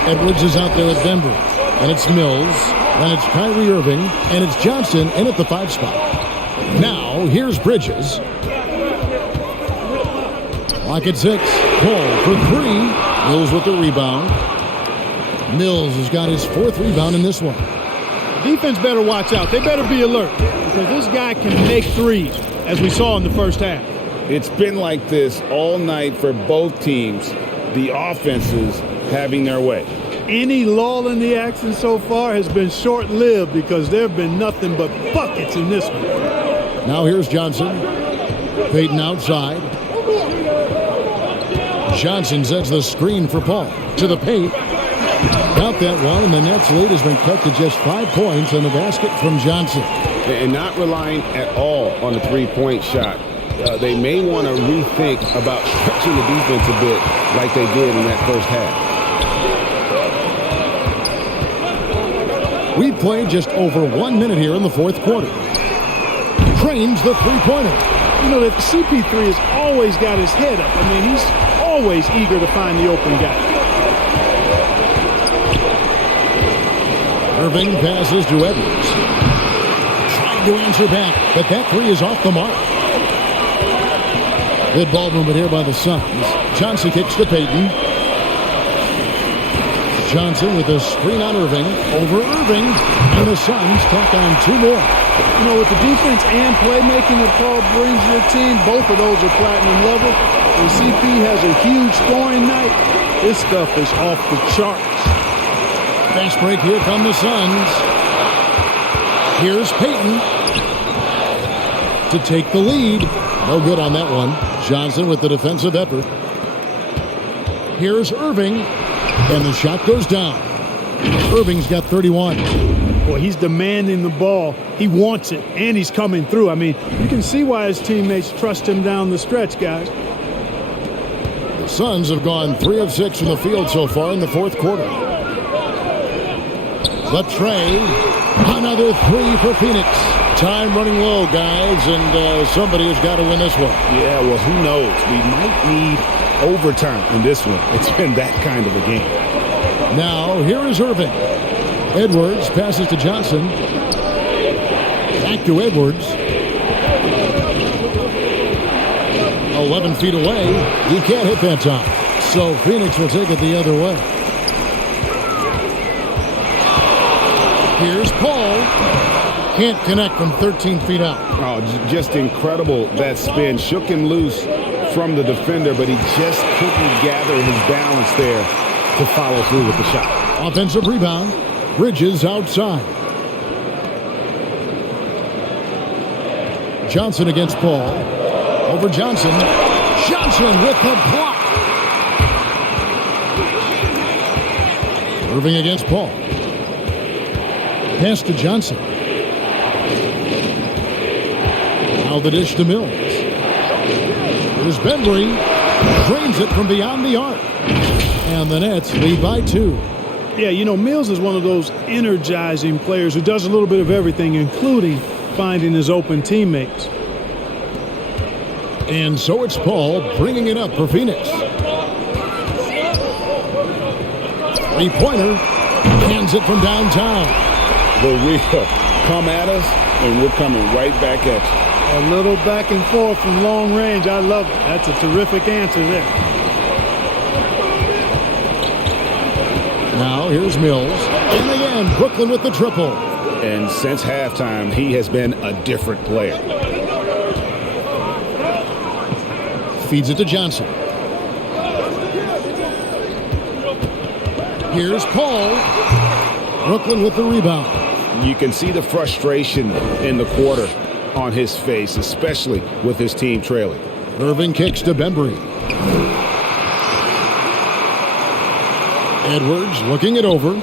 Edwards is out there at Denver. And it's Mills. And it's Kyrie Irving. And it's Johnson in at the 5 spot. Now, here's Bridges. Clock at 6. Cole for 3. Mills with the rebound. Mills has got his 4th rebound in this one. Defense better watch out. They better be alert because this guy can make threes, as we saw in the first half. It's been like this all night for both teams. The offenses having their way. Any lull in the action so far has been short-lived because there have been nothing but buckets in this one. Now here's Johnson. Payton outside. Johnson sets the screen for Paul. To the paint. Got that one, and the Nets' lead has been cut to just 5 points on the basket from Johnson. And not relying at all on the three-point shot. They may want to rethink about stretching the defense a bit like they did in that first half. We played just over 1 minute here in the 4th quarter. Cranes the three-pointer. You know, that CP3 has always got his head up. I mean, he's always eager to find the open guy. Irving passes to Edwards. Trying to answer back, but that 3 is off the mark. Good ball movement here by the Suns. Johnson kicks to Payton. Johnson with a screen on Irving. Over Irving. And the Suns tack on 2 more. You know, with the defense and playmaking that Paul brings to your team, both of those are platinum level. When CP has a huge scoring night, this stuff is off the charts. Fast break, here come the Suns. Here's Payton to take the lead. No good on that one. Johnson with the defensive effort. Here's Irving, and the shot goes down. Irving's got 31. Boy, he's demanding the ball. He wants it, and he's coming through. I mean, you can see why his teammates trust him down the stretch, guys. The Suns have gone 3 of 6 from the field so far in the 4th quarter. Latrey, another 3 for Phoenix. Time running low, guys, and somebody has got to win this one. Yeah, well, who knows? We might need overtime in this one. It's been that kind of a game. Now, here is Irving. Edwards passes to Johnson. Back to Edwards. 11 feet away. He can't hit that time. So Phoenix will take it the other way. Here's Paul. Can't connect from 13 feet out. Oh, just incredible. That spin shook him loose from the defender, but he just couldn't gather his balance there to follow through with the shot. Offensive rebound. Bridges outside. Johnson against Paul. Over Johnson. Johnson with the block. Irving against Paul. Pass to Johnson. Now the dish to Mills. Here's Benbury. Drains it from beyond the arc. And the Nets lead by 2. Yeah, you know, Mills is one of those energizing players who does a little bit of everything, including finding his open teammates. And so it's Paul bringing it up for Phoenix. Three-pointer. Hands it from downtown. The real come at us, and we're coming right back at you. A little back and forth from long range. I love it. That's a terrific answer there. Now here's Mills. And again, Brooklyn with the triple. And since halftime, he has been a different player. Feeds it to Johnson. Here's Paul. Brooklyn with the rebound. You can see the frustration in the quarter on his face, especially with his team trailing. Irving kicks to Bembry. Edwards looking it over.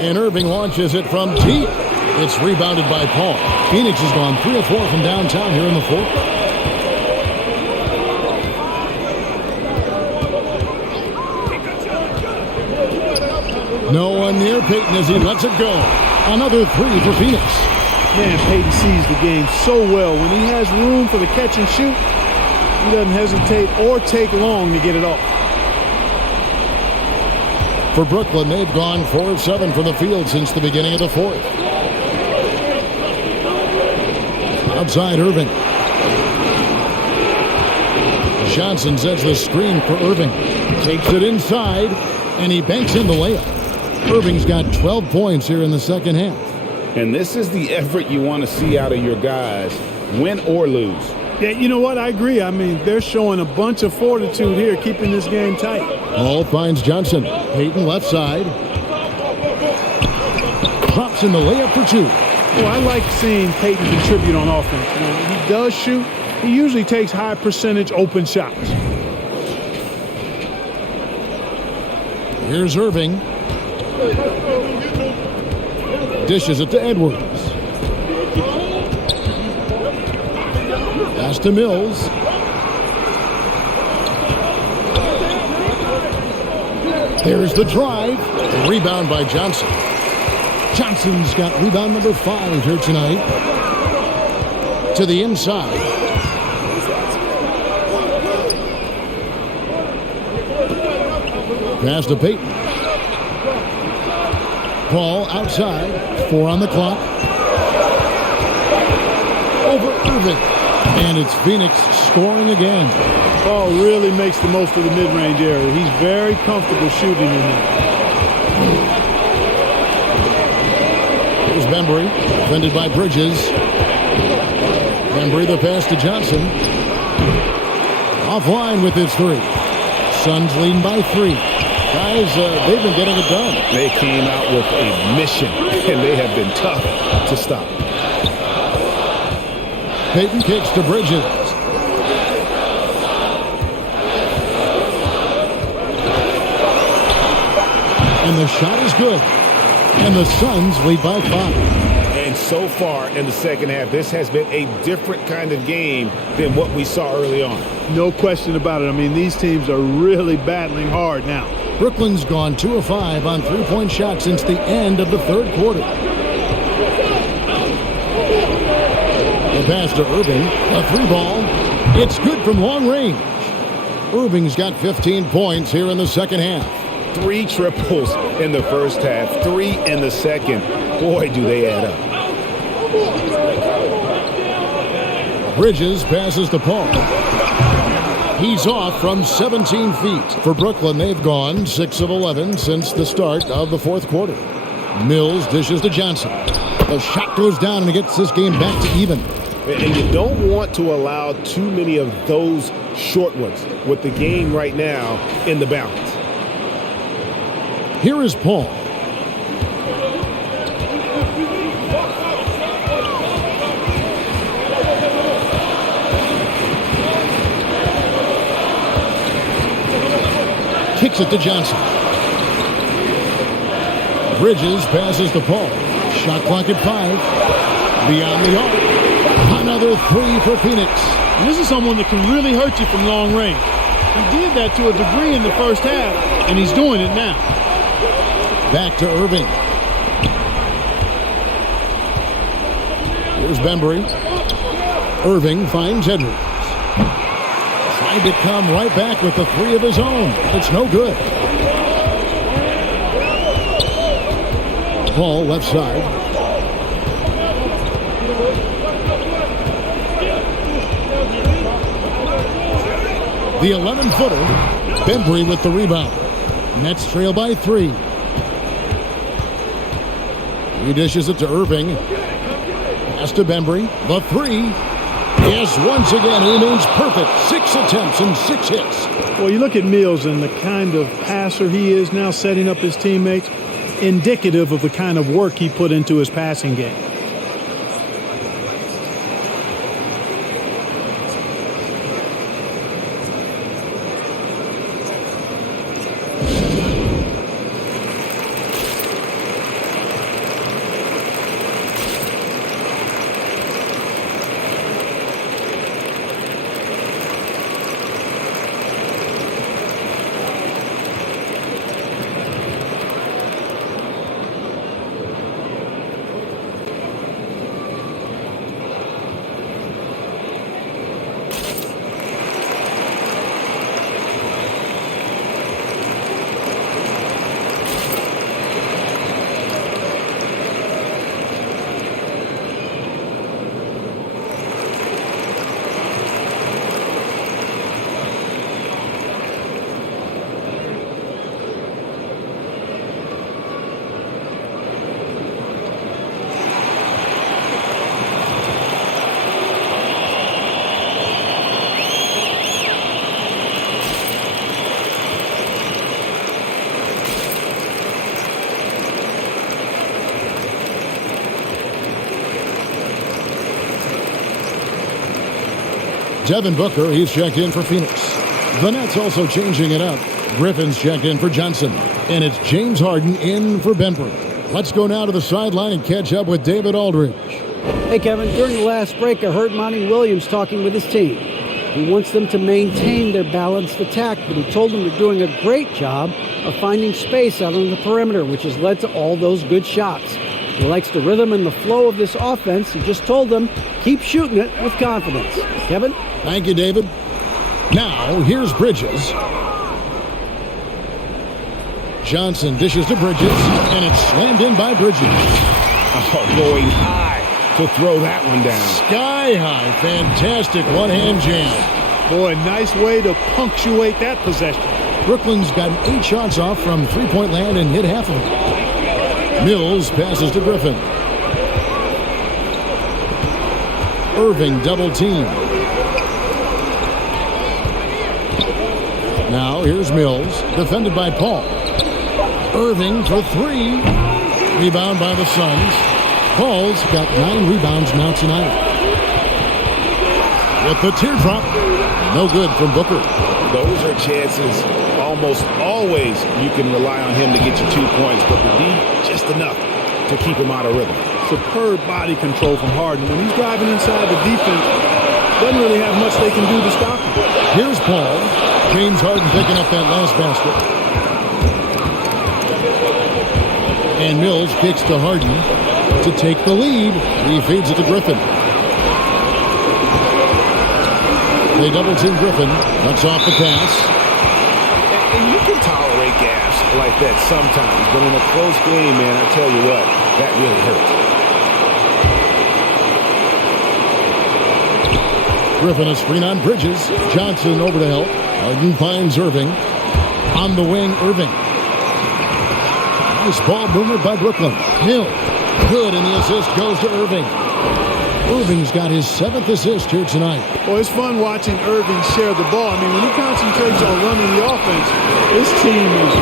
And Irving launches it from deep. It's rebounded by Paul. Phoenix has gone 3 of 4 from downtown here in the fourth. No one near Peyton as he lets it go. Another 3 for Phoenix. Man, Peyton sees the game so well. When he has room for the catch and shoot, he doesn't hesitate or take long to get it off. For Brooklyn, they've gone 4 of 7 from the field since the beginning of the fourth. Outside Irving. Johnson sets the screen for Irving. Takes it inside, and he banks in the layup. Irving's got 12 points here in the second half. And this is the effort you want to see out of your guys, win or lose. Yeah, you know what? I agree. I mean, they're showing a bunch of fortitude here, keeping this game tight. Paul finds Johnson. Peyton left side. Drops in the layup for 2. Well, I like seeing Peyton contribute on offense. When he does shoot, he usually takes high percentage open shots. Here's Irving. Dishes it to Edwards. Pass to Mills. There's the drive. The rebound by Johnson. Johnson's got rebound number 5 here tonight. To the inside. Pass to Peyton. Paul outside. 4 on the clock. Over Irving. And it's Phoenix scoring again. Paul really makes the most of the mid-range area. He's very comfortable shooting in there. Here's Bembry, defended by Bridges. Bembry the pass to Johnson. Offline with his 3. Suns leading by 3. Guys, they've been getting it done. They came out with a mission, and they have been tough to stop. Peyton kicks to Bridges. And the shot is good. And the Suns lead by 5. And so far in the second half, this has been a different kind of game than what we saw early on. No question about it. I mean, these teams are really battling hard now. Brooklyn's gone 2 of 5 on 3-point shots since the end of the third quarter. The pass to Irving, a 3-ball. It's good from long range. Irving's got 15 points here in the second half. 3 triples in the first half, 3 in the second. Boy, do they add up. Bridges passes to Paul. He's off from 17 feet. For Brooklyn, they've gone 6 of 11 since the start of the fourth quarter. Mills dishes to Johnson. The shot goes down and it gets this game back to even. And you don't want to allow too many of those short ones with the game right now in the balance. Here is Paul. Kicks it to Johnson. Bridges passes to Paul. Shot clock at 5. Beyond the arc. Another 3 for Phoenix. And this is someone that can really hurt you from long range. He did that to a degree in the first half, and he's doing it now. Back to Irving. Here's Bembry. Irving finds Edwards. Tried to come right back with the 3 of his own. It's no good. Paul left side. The 11-footer. Bembry with the rebound. Nets trail by 3. He dishes it to Irving. Pass to Bembry. The 3. Yes, once again, he remains perfect. 6 attempts and 6 hits. Well, you look at Mills and the kind of passer he is now, setting up his teammates, indicative of the kind of work he put into his passing game. Devin Booker, he's checked in for Phoenix. The Nets also changing it up. Griffin's checked in for Johnson. And it's James Harden in for Bembry. Let's go now to the sideline and catch up with David Aldridge. Hey, Kevin, during the last break, I heard Monty Williams talking with his team. He wants them to maintain their balanced attack, but he told them they're doing a great job of finding space out on the perimeter, which has led to all those good shots. He likes the rhythm and the flow of this offense. He just told them, keep shooting it with confidence. Kevin? Thank you, David. Now, here's Bridges. Johnson dishes to Bridges, and it's slammed in by Bridges. Oh, going high to throw that one down. Sky high. Fantastic one-hand jam. Boy, nice way to punctuate that possession. Brooklyn's gotten 8 shots off from three-point land and hit half of them. Mills passes to Griffin. Irving double team. Now here's Mills, defended by Paul. Irving for 3. Rebound by the Suns. Paul's got 9 rebounds now tonight. With the teardrop, no good from Booker. Those are chances. Almost always you can rely on him to get you 2 points, but the D, just enough to keep him out of rhythm. Superb body control from Harden. When he's driving inside the defense, doesn't really have much they can do to stop him. Here's Paul. James Harden picking up that last basket. And Mills kicks to Harden to take the lead. He feeds it to Griffin. They double team Griffin. Knocks off the pass. And you can tolerate gas like that sometimes, but in a close game, man, I tell you what, that really hurts. Griffin a screen on Bridges. Johnson over to help. Harden finds Irving. On the wing, Irving. Nice ball movement by Brooklyn. Hill. Good, and the assist goes to Irving. Irving's got his 7th assist here tonight. Well, it's fun watching Irving share the ball. I mean, when he concentrates on running the offense, this team is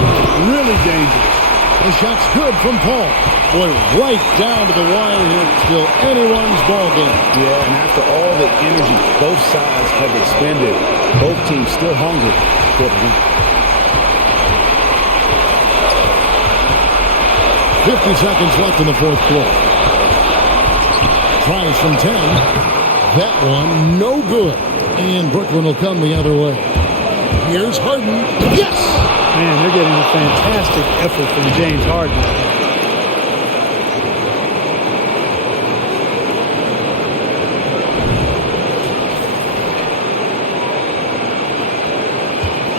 really dangerous. The shot's good from Paul. Boy, right down to the wire here. Still anyone's ball game. Yeah, and after all the energy both sides have expended, both teams still hungry for the win. 50 seconds left in the 4th quarter. Tries from 10. That one, no good. And Brooklyn will come the other way. Here's Harden. Yes! Man, they're getting a fantastic effort from James Harden.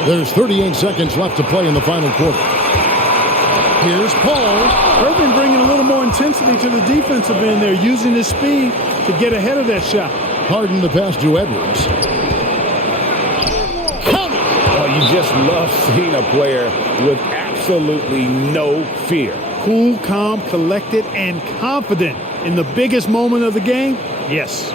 There's 38 seconds left to play in the final quarter. Here's Paul. Irving bringing a little more intensity to the defensive end there, using his speed to get ahead of that shot. Harden the pass to Edwards. Count You just love seeing a player with absolutely no fear. Cool, calm, collected, and confident in the biggest moment of the game? Yes.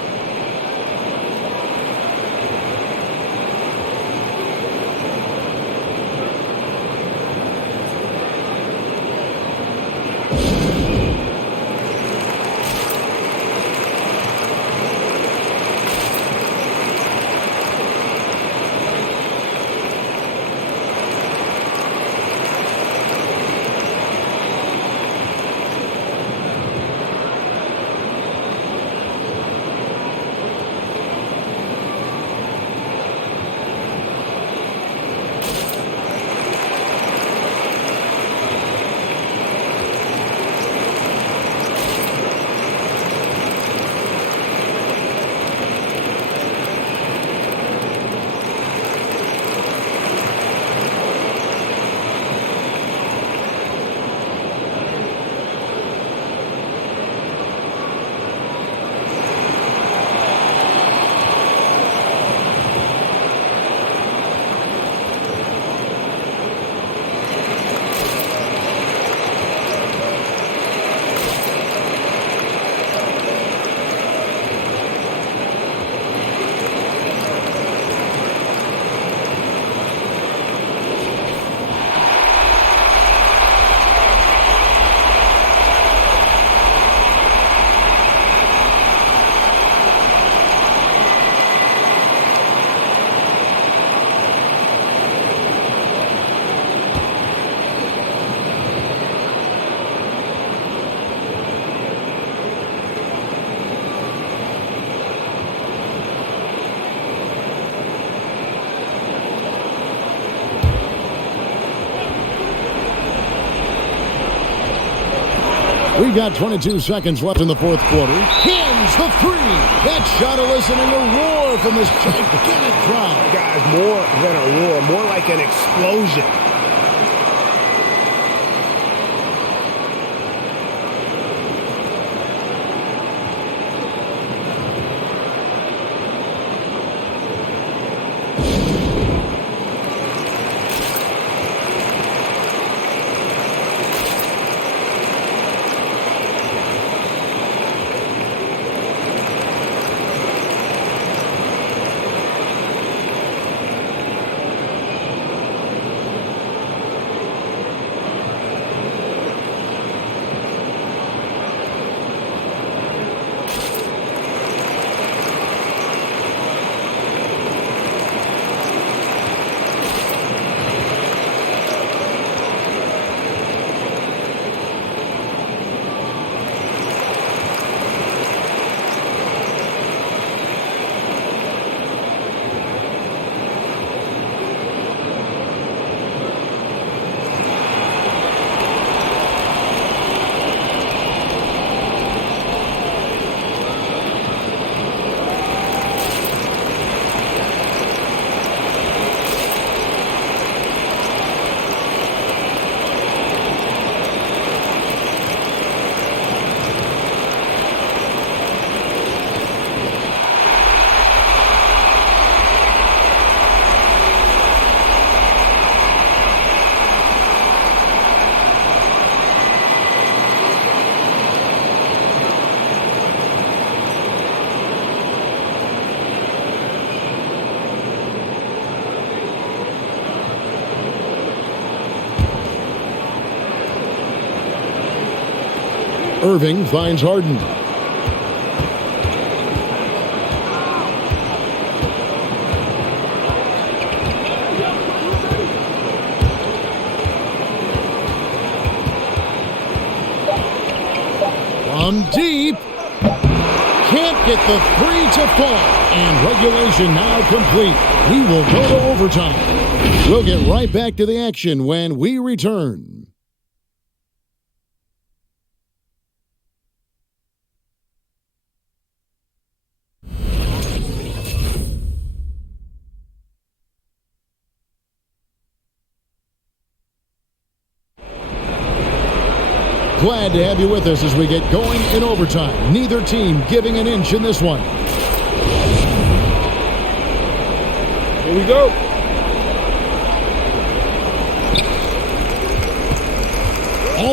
We've got 22 seconds left in the fourth quarter. Hins the three. That shot eliciting a roar from this gigantic crowd. Guys, more than a roar, more like an explosion. Irving finds Harden. From deep. Can't get the three to fall. And regulation now complete. We will go to overtime. We'll get right back to the action when we return. Glad to have you with us as we get going in overtime. Neither team giving an inch in this one. Here we go.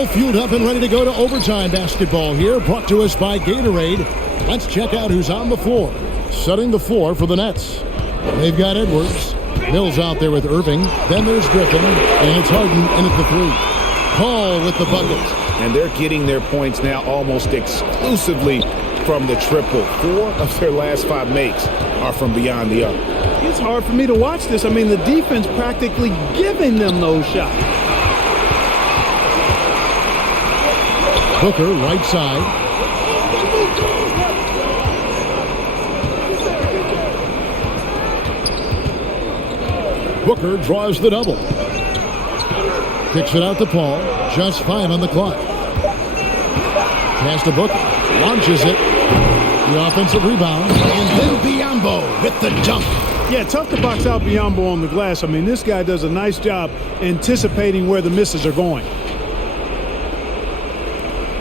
All fueled up and ready to go to overtime basketball here, brought to us by Gatorade. Let's check out who's on the floor. Setting the floor for the Nets. They've got Edwards. Mills out there with Irving. Then there's Griffin. And it's Harden in at the three. Paul with the bucket. And they're getting their points now almost exclusively from the triple. 4 of their last 5 makes are from beyond the arc. It's hard for me to watch this. I mean, the defense practically giving them those shots. Booker, right side. Booker draws the double. Kicks it out to Paul. Just 5 on the clock. Pass to Booker. Launches it. The offensive rebound. And then Biyombo with the dunk. Yeah, tough to box out Biyombo on the glass. I mean, this guy does a nice job anticipating where the misses are going.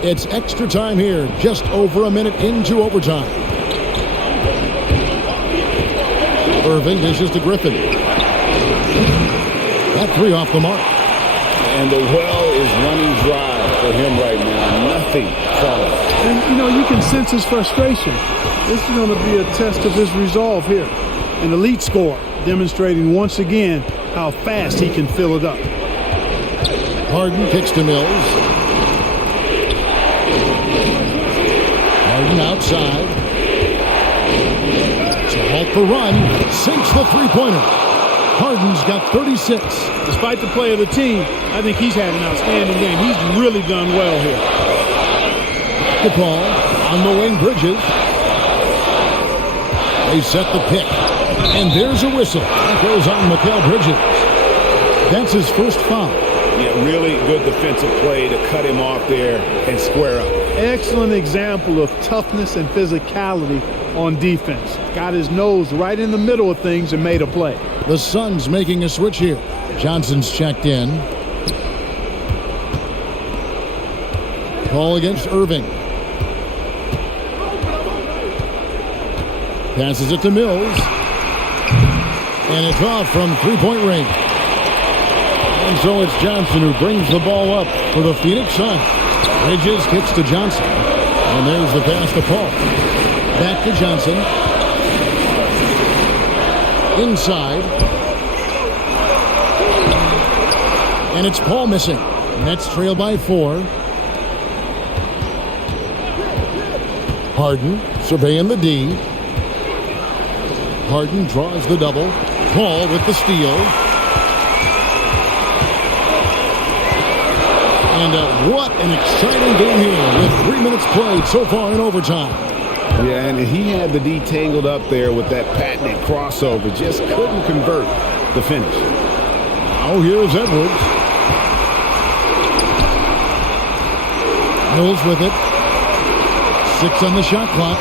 It's extra time here, just over a minute into overtime. Irving dishes to Griffin. That 3 off the mark. And the well is running dry for him right now. Nothing falling. And, you know, you can sense his frustration. This is going to be a test of his resolve here. An elite score, demonstrating once again how fast he can fill it up. Harden kicks to Mills. Harden outside. To halt the run. Sinks the three-pointer. Harden's got 36. Despite the play of the team, I think he's had an outstanding game. He's really done well here. The ball on the wing, Bridges. They set the pick. And there's a whistle. That goes on Mikal Bridges. That's his first foul. Yeah, really good defensive play to cut him off there and square up. Excellent example of toughness and physicality on defense. Got his nose right in the middle of things and made a play. The Suns making a switch here. Johnson's checked in. Ball against Irving. Passes it to Mills. And it's off from three-point range. And so it's Johnson who brings the ball up for the Phoenix Suns. Bridges kicks to Johnson. And there's the pass to Paul. Back to Johnson. Inside. And it's Paul missing. Nets trail by 4. Harden surveying the D. Harden draws the double. Paul with the steal. And what an exciting game here with 3 minutes played so far in overtime. Yeah, and he had the D tangled up there with that patented crossover. Just couldn't convert the finish. Oh, here's Edwards. Mills with it. 6 on the shot clock.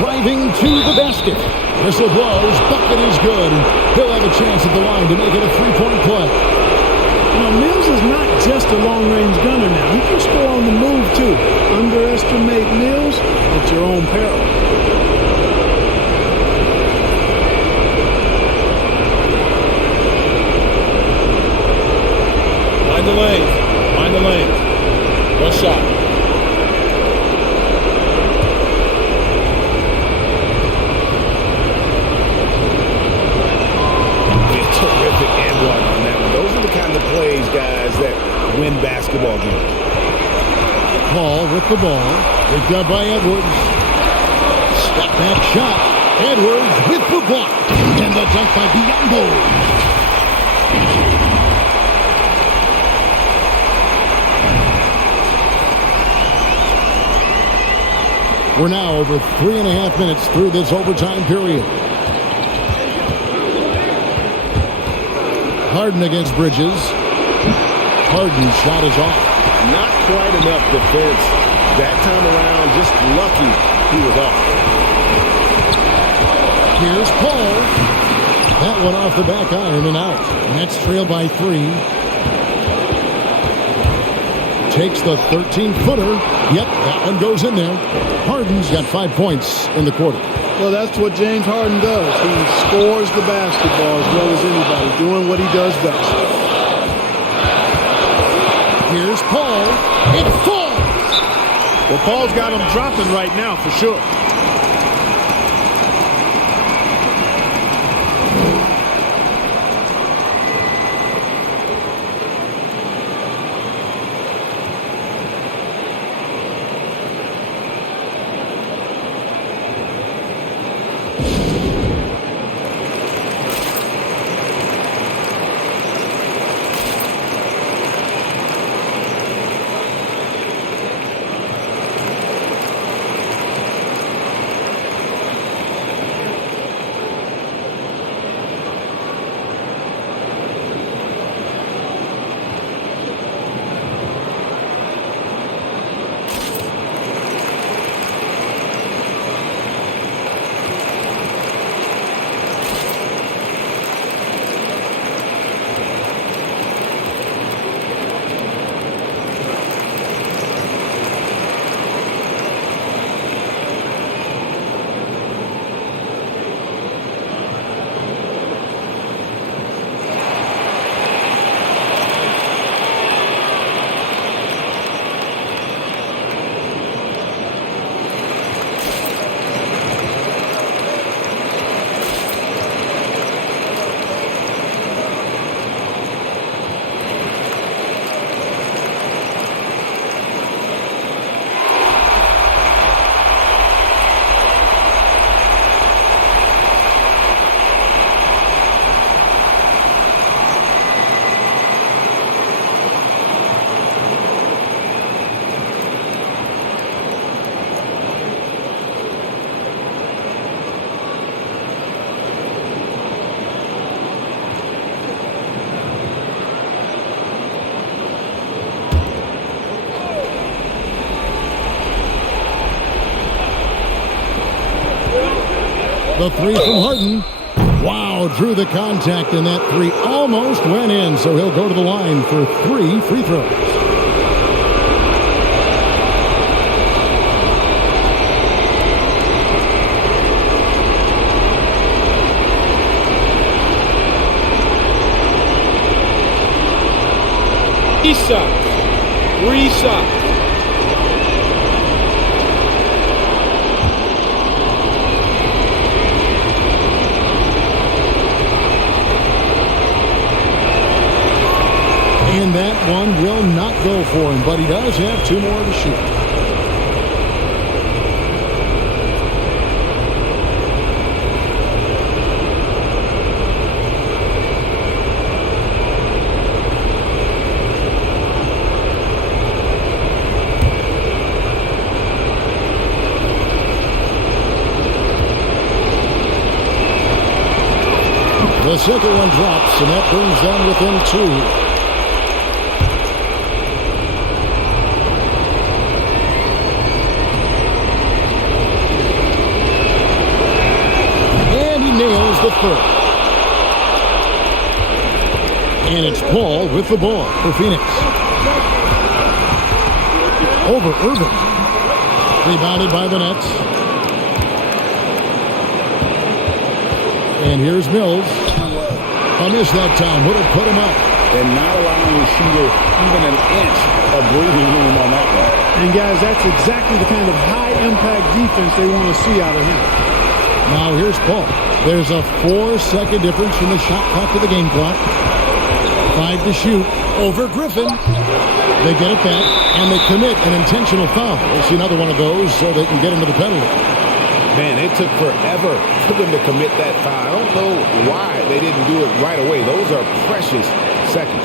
Driving to the basket. Whistle blows. Bucket is good. He'll have a chance at the line to make it a three-point play. You know, Mills is not just a long-range gunner now. He can score on the move, too. Underestimate Mills at your own peril. Mind the lane. Mind the lane. One shot. Terrific and one on that one. Those are the kind of plays, guys, that win basketball games. Paul with the ball. Picked up by Edwards. Step back shot. Edwards with the block. And the dunk by Biyombo. We're now over 3.5 minutes through this overtime period. Harden against Bridges. Harden's shot is off. Not quite enough defense that time around. Just lucky he was off. Here's Paul. That one off the back iron and out. Nets trail by 3. Takes the 13-footer. Yep, that one goes in there. Harden's got 5 points in the quarter. Well, that's what James Harden does. He scores the basketball as well as anybody, doing what he does best. Here's It falls. Well, Paul's got him dropping right now for sure. The three from Harden. Wow, drew the contact, and that three almost went in, so he'll go to the line for 3 free throws. Three shots. And that one will not go for him, but he does have 2 more to shoot. The second one drops, and that brings them within 2. Nails the third. And it's Paul with the ball for Phoenix. Over Irvin. Rebounded by the Nets. And here's Mills. A miss that time. Would have put him up. And not allowing the shooter even an inch of breathing room on that one. And guys, that's exactly the kind of high-impact defense they want to see out of him. Now here's Paul. There's a 4-second difference from the shot clock to the game clock. 5 to shoot over Griffin. They get it back, and they commit an intentional foul. We'll see another one of those so they can get into the penalty. Man, it took forever for them to commit that foul. I don't know why they didn't do it right away. Those are precious seconds.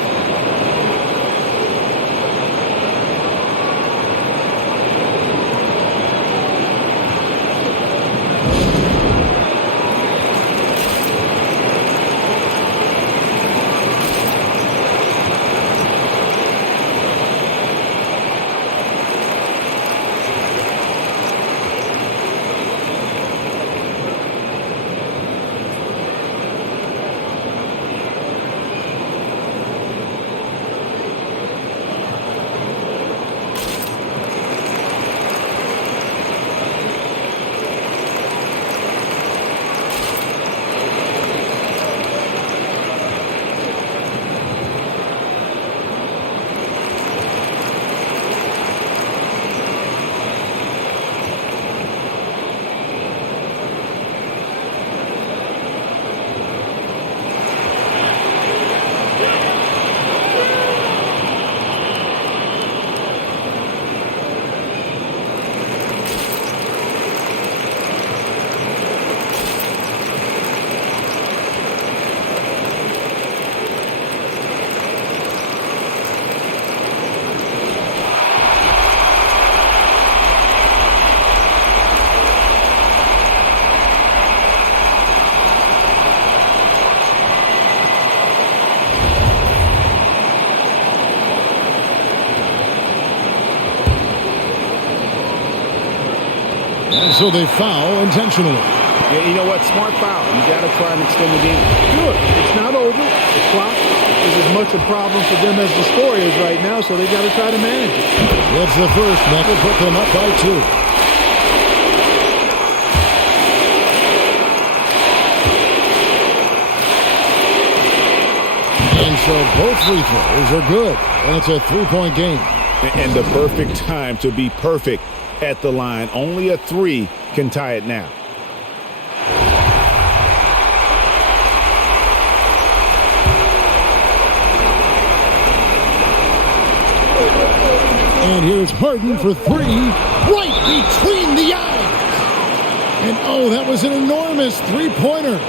And so they foul intentionally. Yeah, you know what? Smart foul. You got to try and extend the game. Sure, it's not over. The clock is as much a problem for them as the score is right now, so they got to try to manage it. It's the first. That will put them up by 2. And so both free throws are good. And it's a 3-point game. And the perfect time to be perfect at the line. Only a 3 can tie it now. And here's Harden for 3. Right between the eyes. And oh, that was an enormous 3-pointer.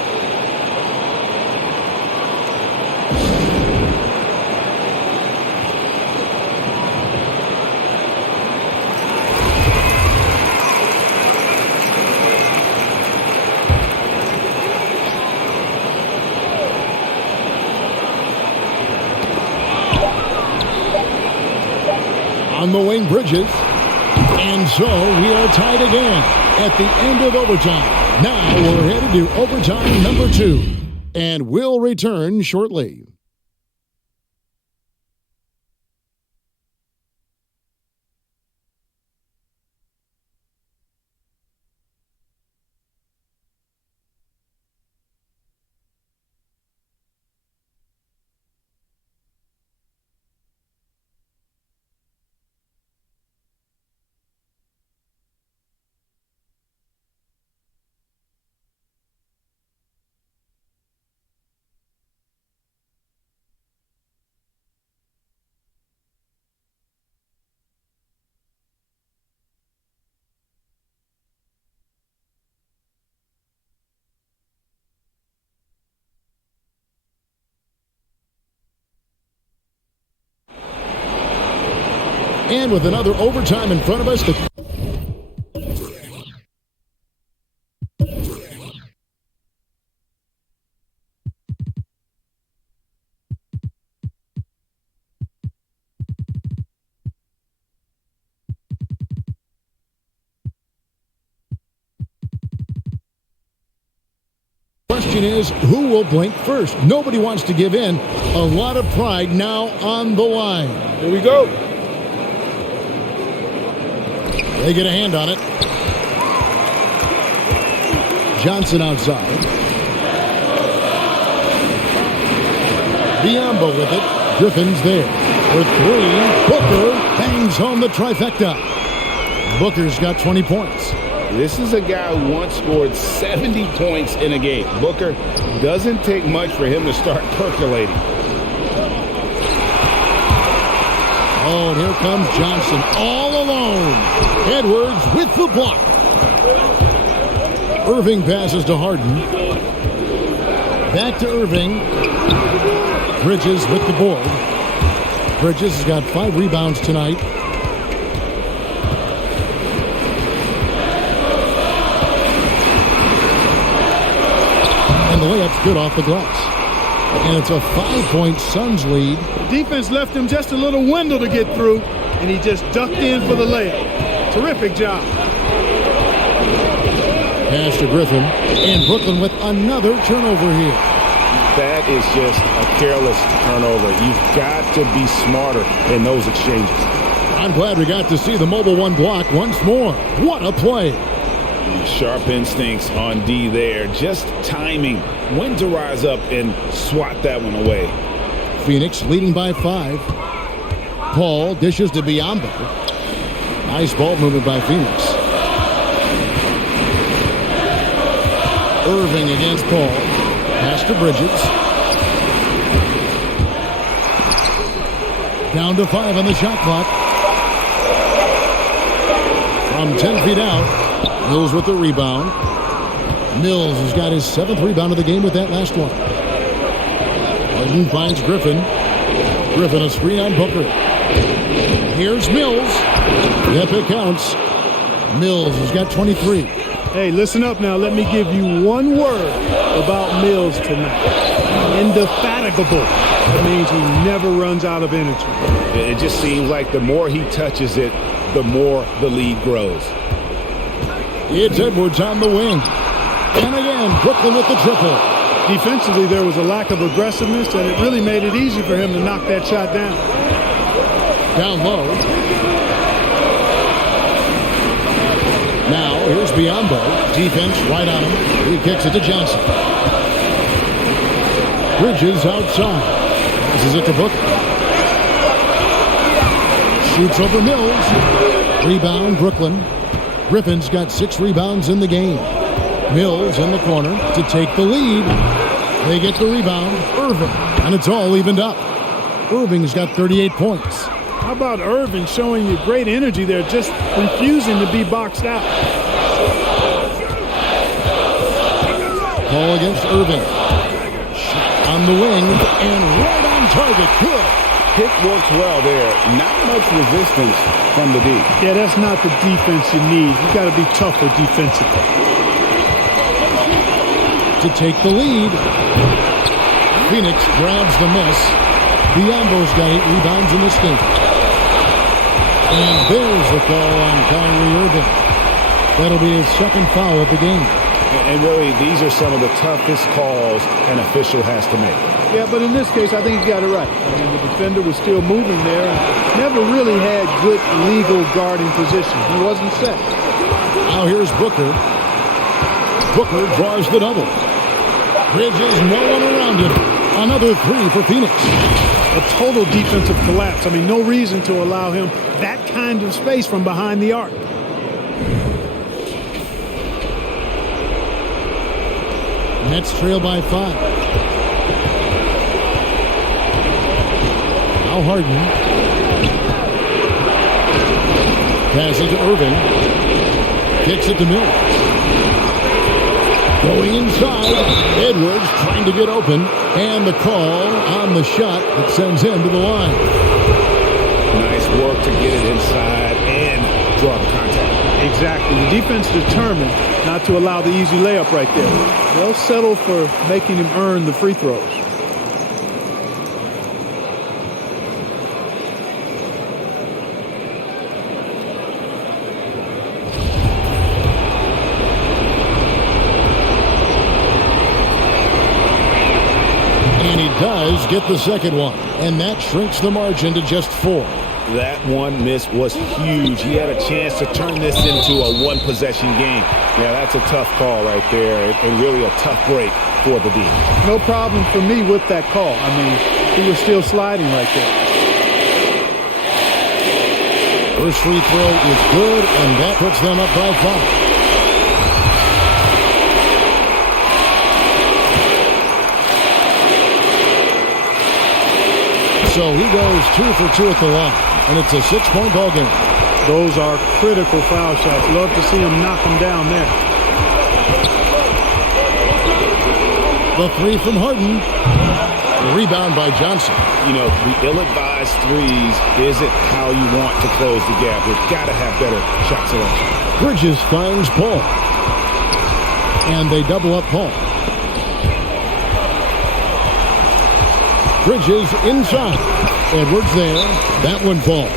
On the wing, Bridges. And so we are tied again at the end of overtime. Now we're headed to overtime number 2. And we'll return shortly. And with another overtime in front of us, question is, who will blink first? Nobody wants to give in. A lot of pride now on the line. Here we go. They get a hand on it. Johnson outside. Biombo with it. Griffin's there. For 3, Booker bangs home the trifecta. Booker's got 20 points. This is a guy who once scored 70 points in a game. Booker, doesn't take much for him to start percolating. Oh, and here comes Johnson all alone. Edwards with the block. Irving passes to Harden. Back to Irving. Bridges with the board. Bridges has got 5 rebounds tonight. And the layup's good off the glass. And it's a 5-point Suns lead. Defense left him just a little window to get through, and he just ducked in for the layup. Terrific job. Pass to Griffin. And Brooklyn with another turnover here. That is just a careless turnover. You've got to be smarter in those exchanges. I'm glad we got to see the mobile 1 block once more. What a play. Sharp instincts on D there. Just timing when to rise up and swat that one away. Phoenix leading by 5. Paul dishes to Biombo. Nice ball movement by Phoenix. Irving against Paul. Pass to Bridges. Down to 5 on the shot clock. From 10 feet out. Mills with the rebound. Mills has got his 7th rebound of the game with that last one. Harden finds Griffin. Griffin a screen on Booker. Here's Mills. Yep, it counts. Mills has got 23. Hey, listen up now. Let me give you one word about Mills tonight. Indefatigable. That means he never runs out of energy. It just seems like the more he touches it, the more the lead grows. It's Edwards on the wing. And again, Brooklyn with the triple. Defensively, there was a lack of aggressiveness, and it really made it easy for him to knock that shot down. Down low. Now, here's Biyombo. Defense right on him. He kicks it to Johnson. Bridges outside. This is it to Booker. Shoots over Mills. Rebound, Brooklyn. Griffin's got 6 rebounds in the game. Mills in the corner to take the lead. They get the rebound. Irving. And it's all evened up. Irving's got 38 points. How about Irving showing you great energy there, just refusing to be boxed out? Ball against Irving. Shot on the wing and right on target. Good. Pick works well there. Not much resistance from the D. Yeah, that's not the defense you need. You got to be tougher defensively. To take the lead. Phoenix grabs the miss. Biyombo's got 8 rebounds in this game. And there's the call on Kyrie Irving. That'll be his second foul of the game. And really, these are some of the toughest calls an official has to make. Yeah, but in this case, I think he's got it right. I mean, the defender was still moving there and never really had good legal guarding position. He wasn't set. Now here's Booker. Booker draws the double. Bridges, no one around him. Another 3 for Phoenix. A total defensive collapse. I mean, no reason to allow him that kind of space from behind the arc. Nets trail by 5. Now Harden. Pass it to Irving. Kicks it to Mills. Going inside. Edwards trying to get open. And the call on the shot that sends him to the line. Nice work to get it inside and draw the contact. Exactly. The defense determined not to allow the easy layup right there. They'll settle for making him earn the free throws. And he does get the second one. And that shrinks the margin to just 4. That one miss was huge. He had a chance to turn this into a one-possession game. Yeah, that's a tough call right there, and really a tough break for the D. No problem for me with that call. I mean, he was still sliding right there. First free throw is good, and that puts them up by 5. So he goes 2 for 2 at the line, and it's a 6-point ball game. Those are critical foul shots. Love to see him knock them down there. The 3 from Harden. The rebound by Johnson. You know, the ill-advised threes isn't how you want to close the gap. We've got to have better shot selection. Bridges finds Paul. And they double up Paul. Bridges inside. Edwards there. That one falls.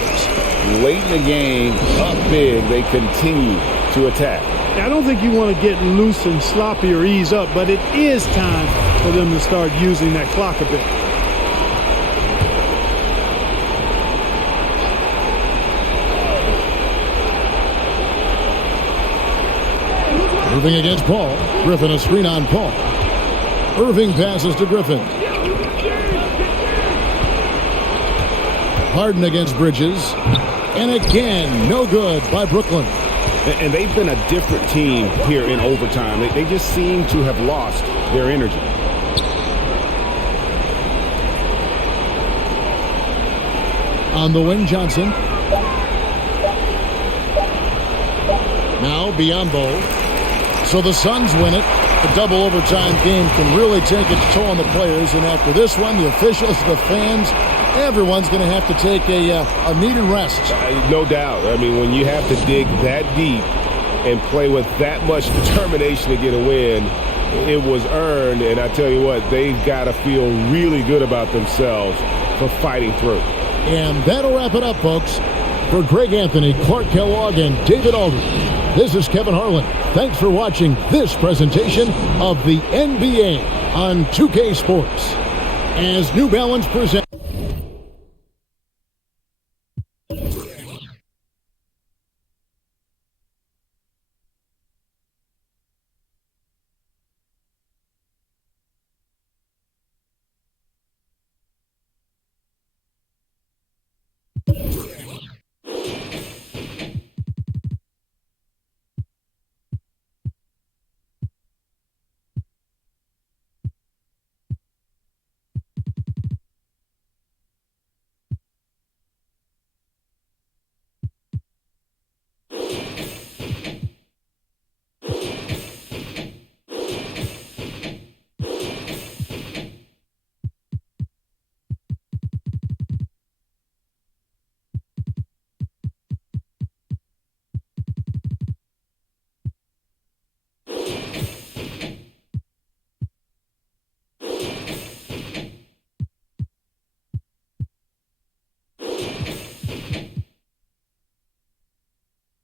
Late in the game, up big, they continue to attack. I don't think you want to get loose and sloppy or ease up, but it is time for them to start using that clock a bit. Irving against Paul. Griffin a screen on Paul. Irving passes to Griffin. Harden against Bridges. And again, no good by Brooklyn. And they've been a different team here in overtime. They just seem to have lost their energy. On the wing, Johnson. Now Biyombo. So the Suns win it. A double overtime game can really take its toll on the players. And after this one, the officials, the fans, everyone's going to have to take a needed rest. No doubt. I mean, when you have to dig that deep and play with that much determination to get a win, it was earned. And I tell you what, they've got to feel really good about themselves for fighting through. And that'll wrap it up, folks. For Greg Anthony, Clark Kellogg, and David Aldridge, this is Kevin Harlan. Thanks for watching this presentation of the NBA on 2K Sports. As New Balance presents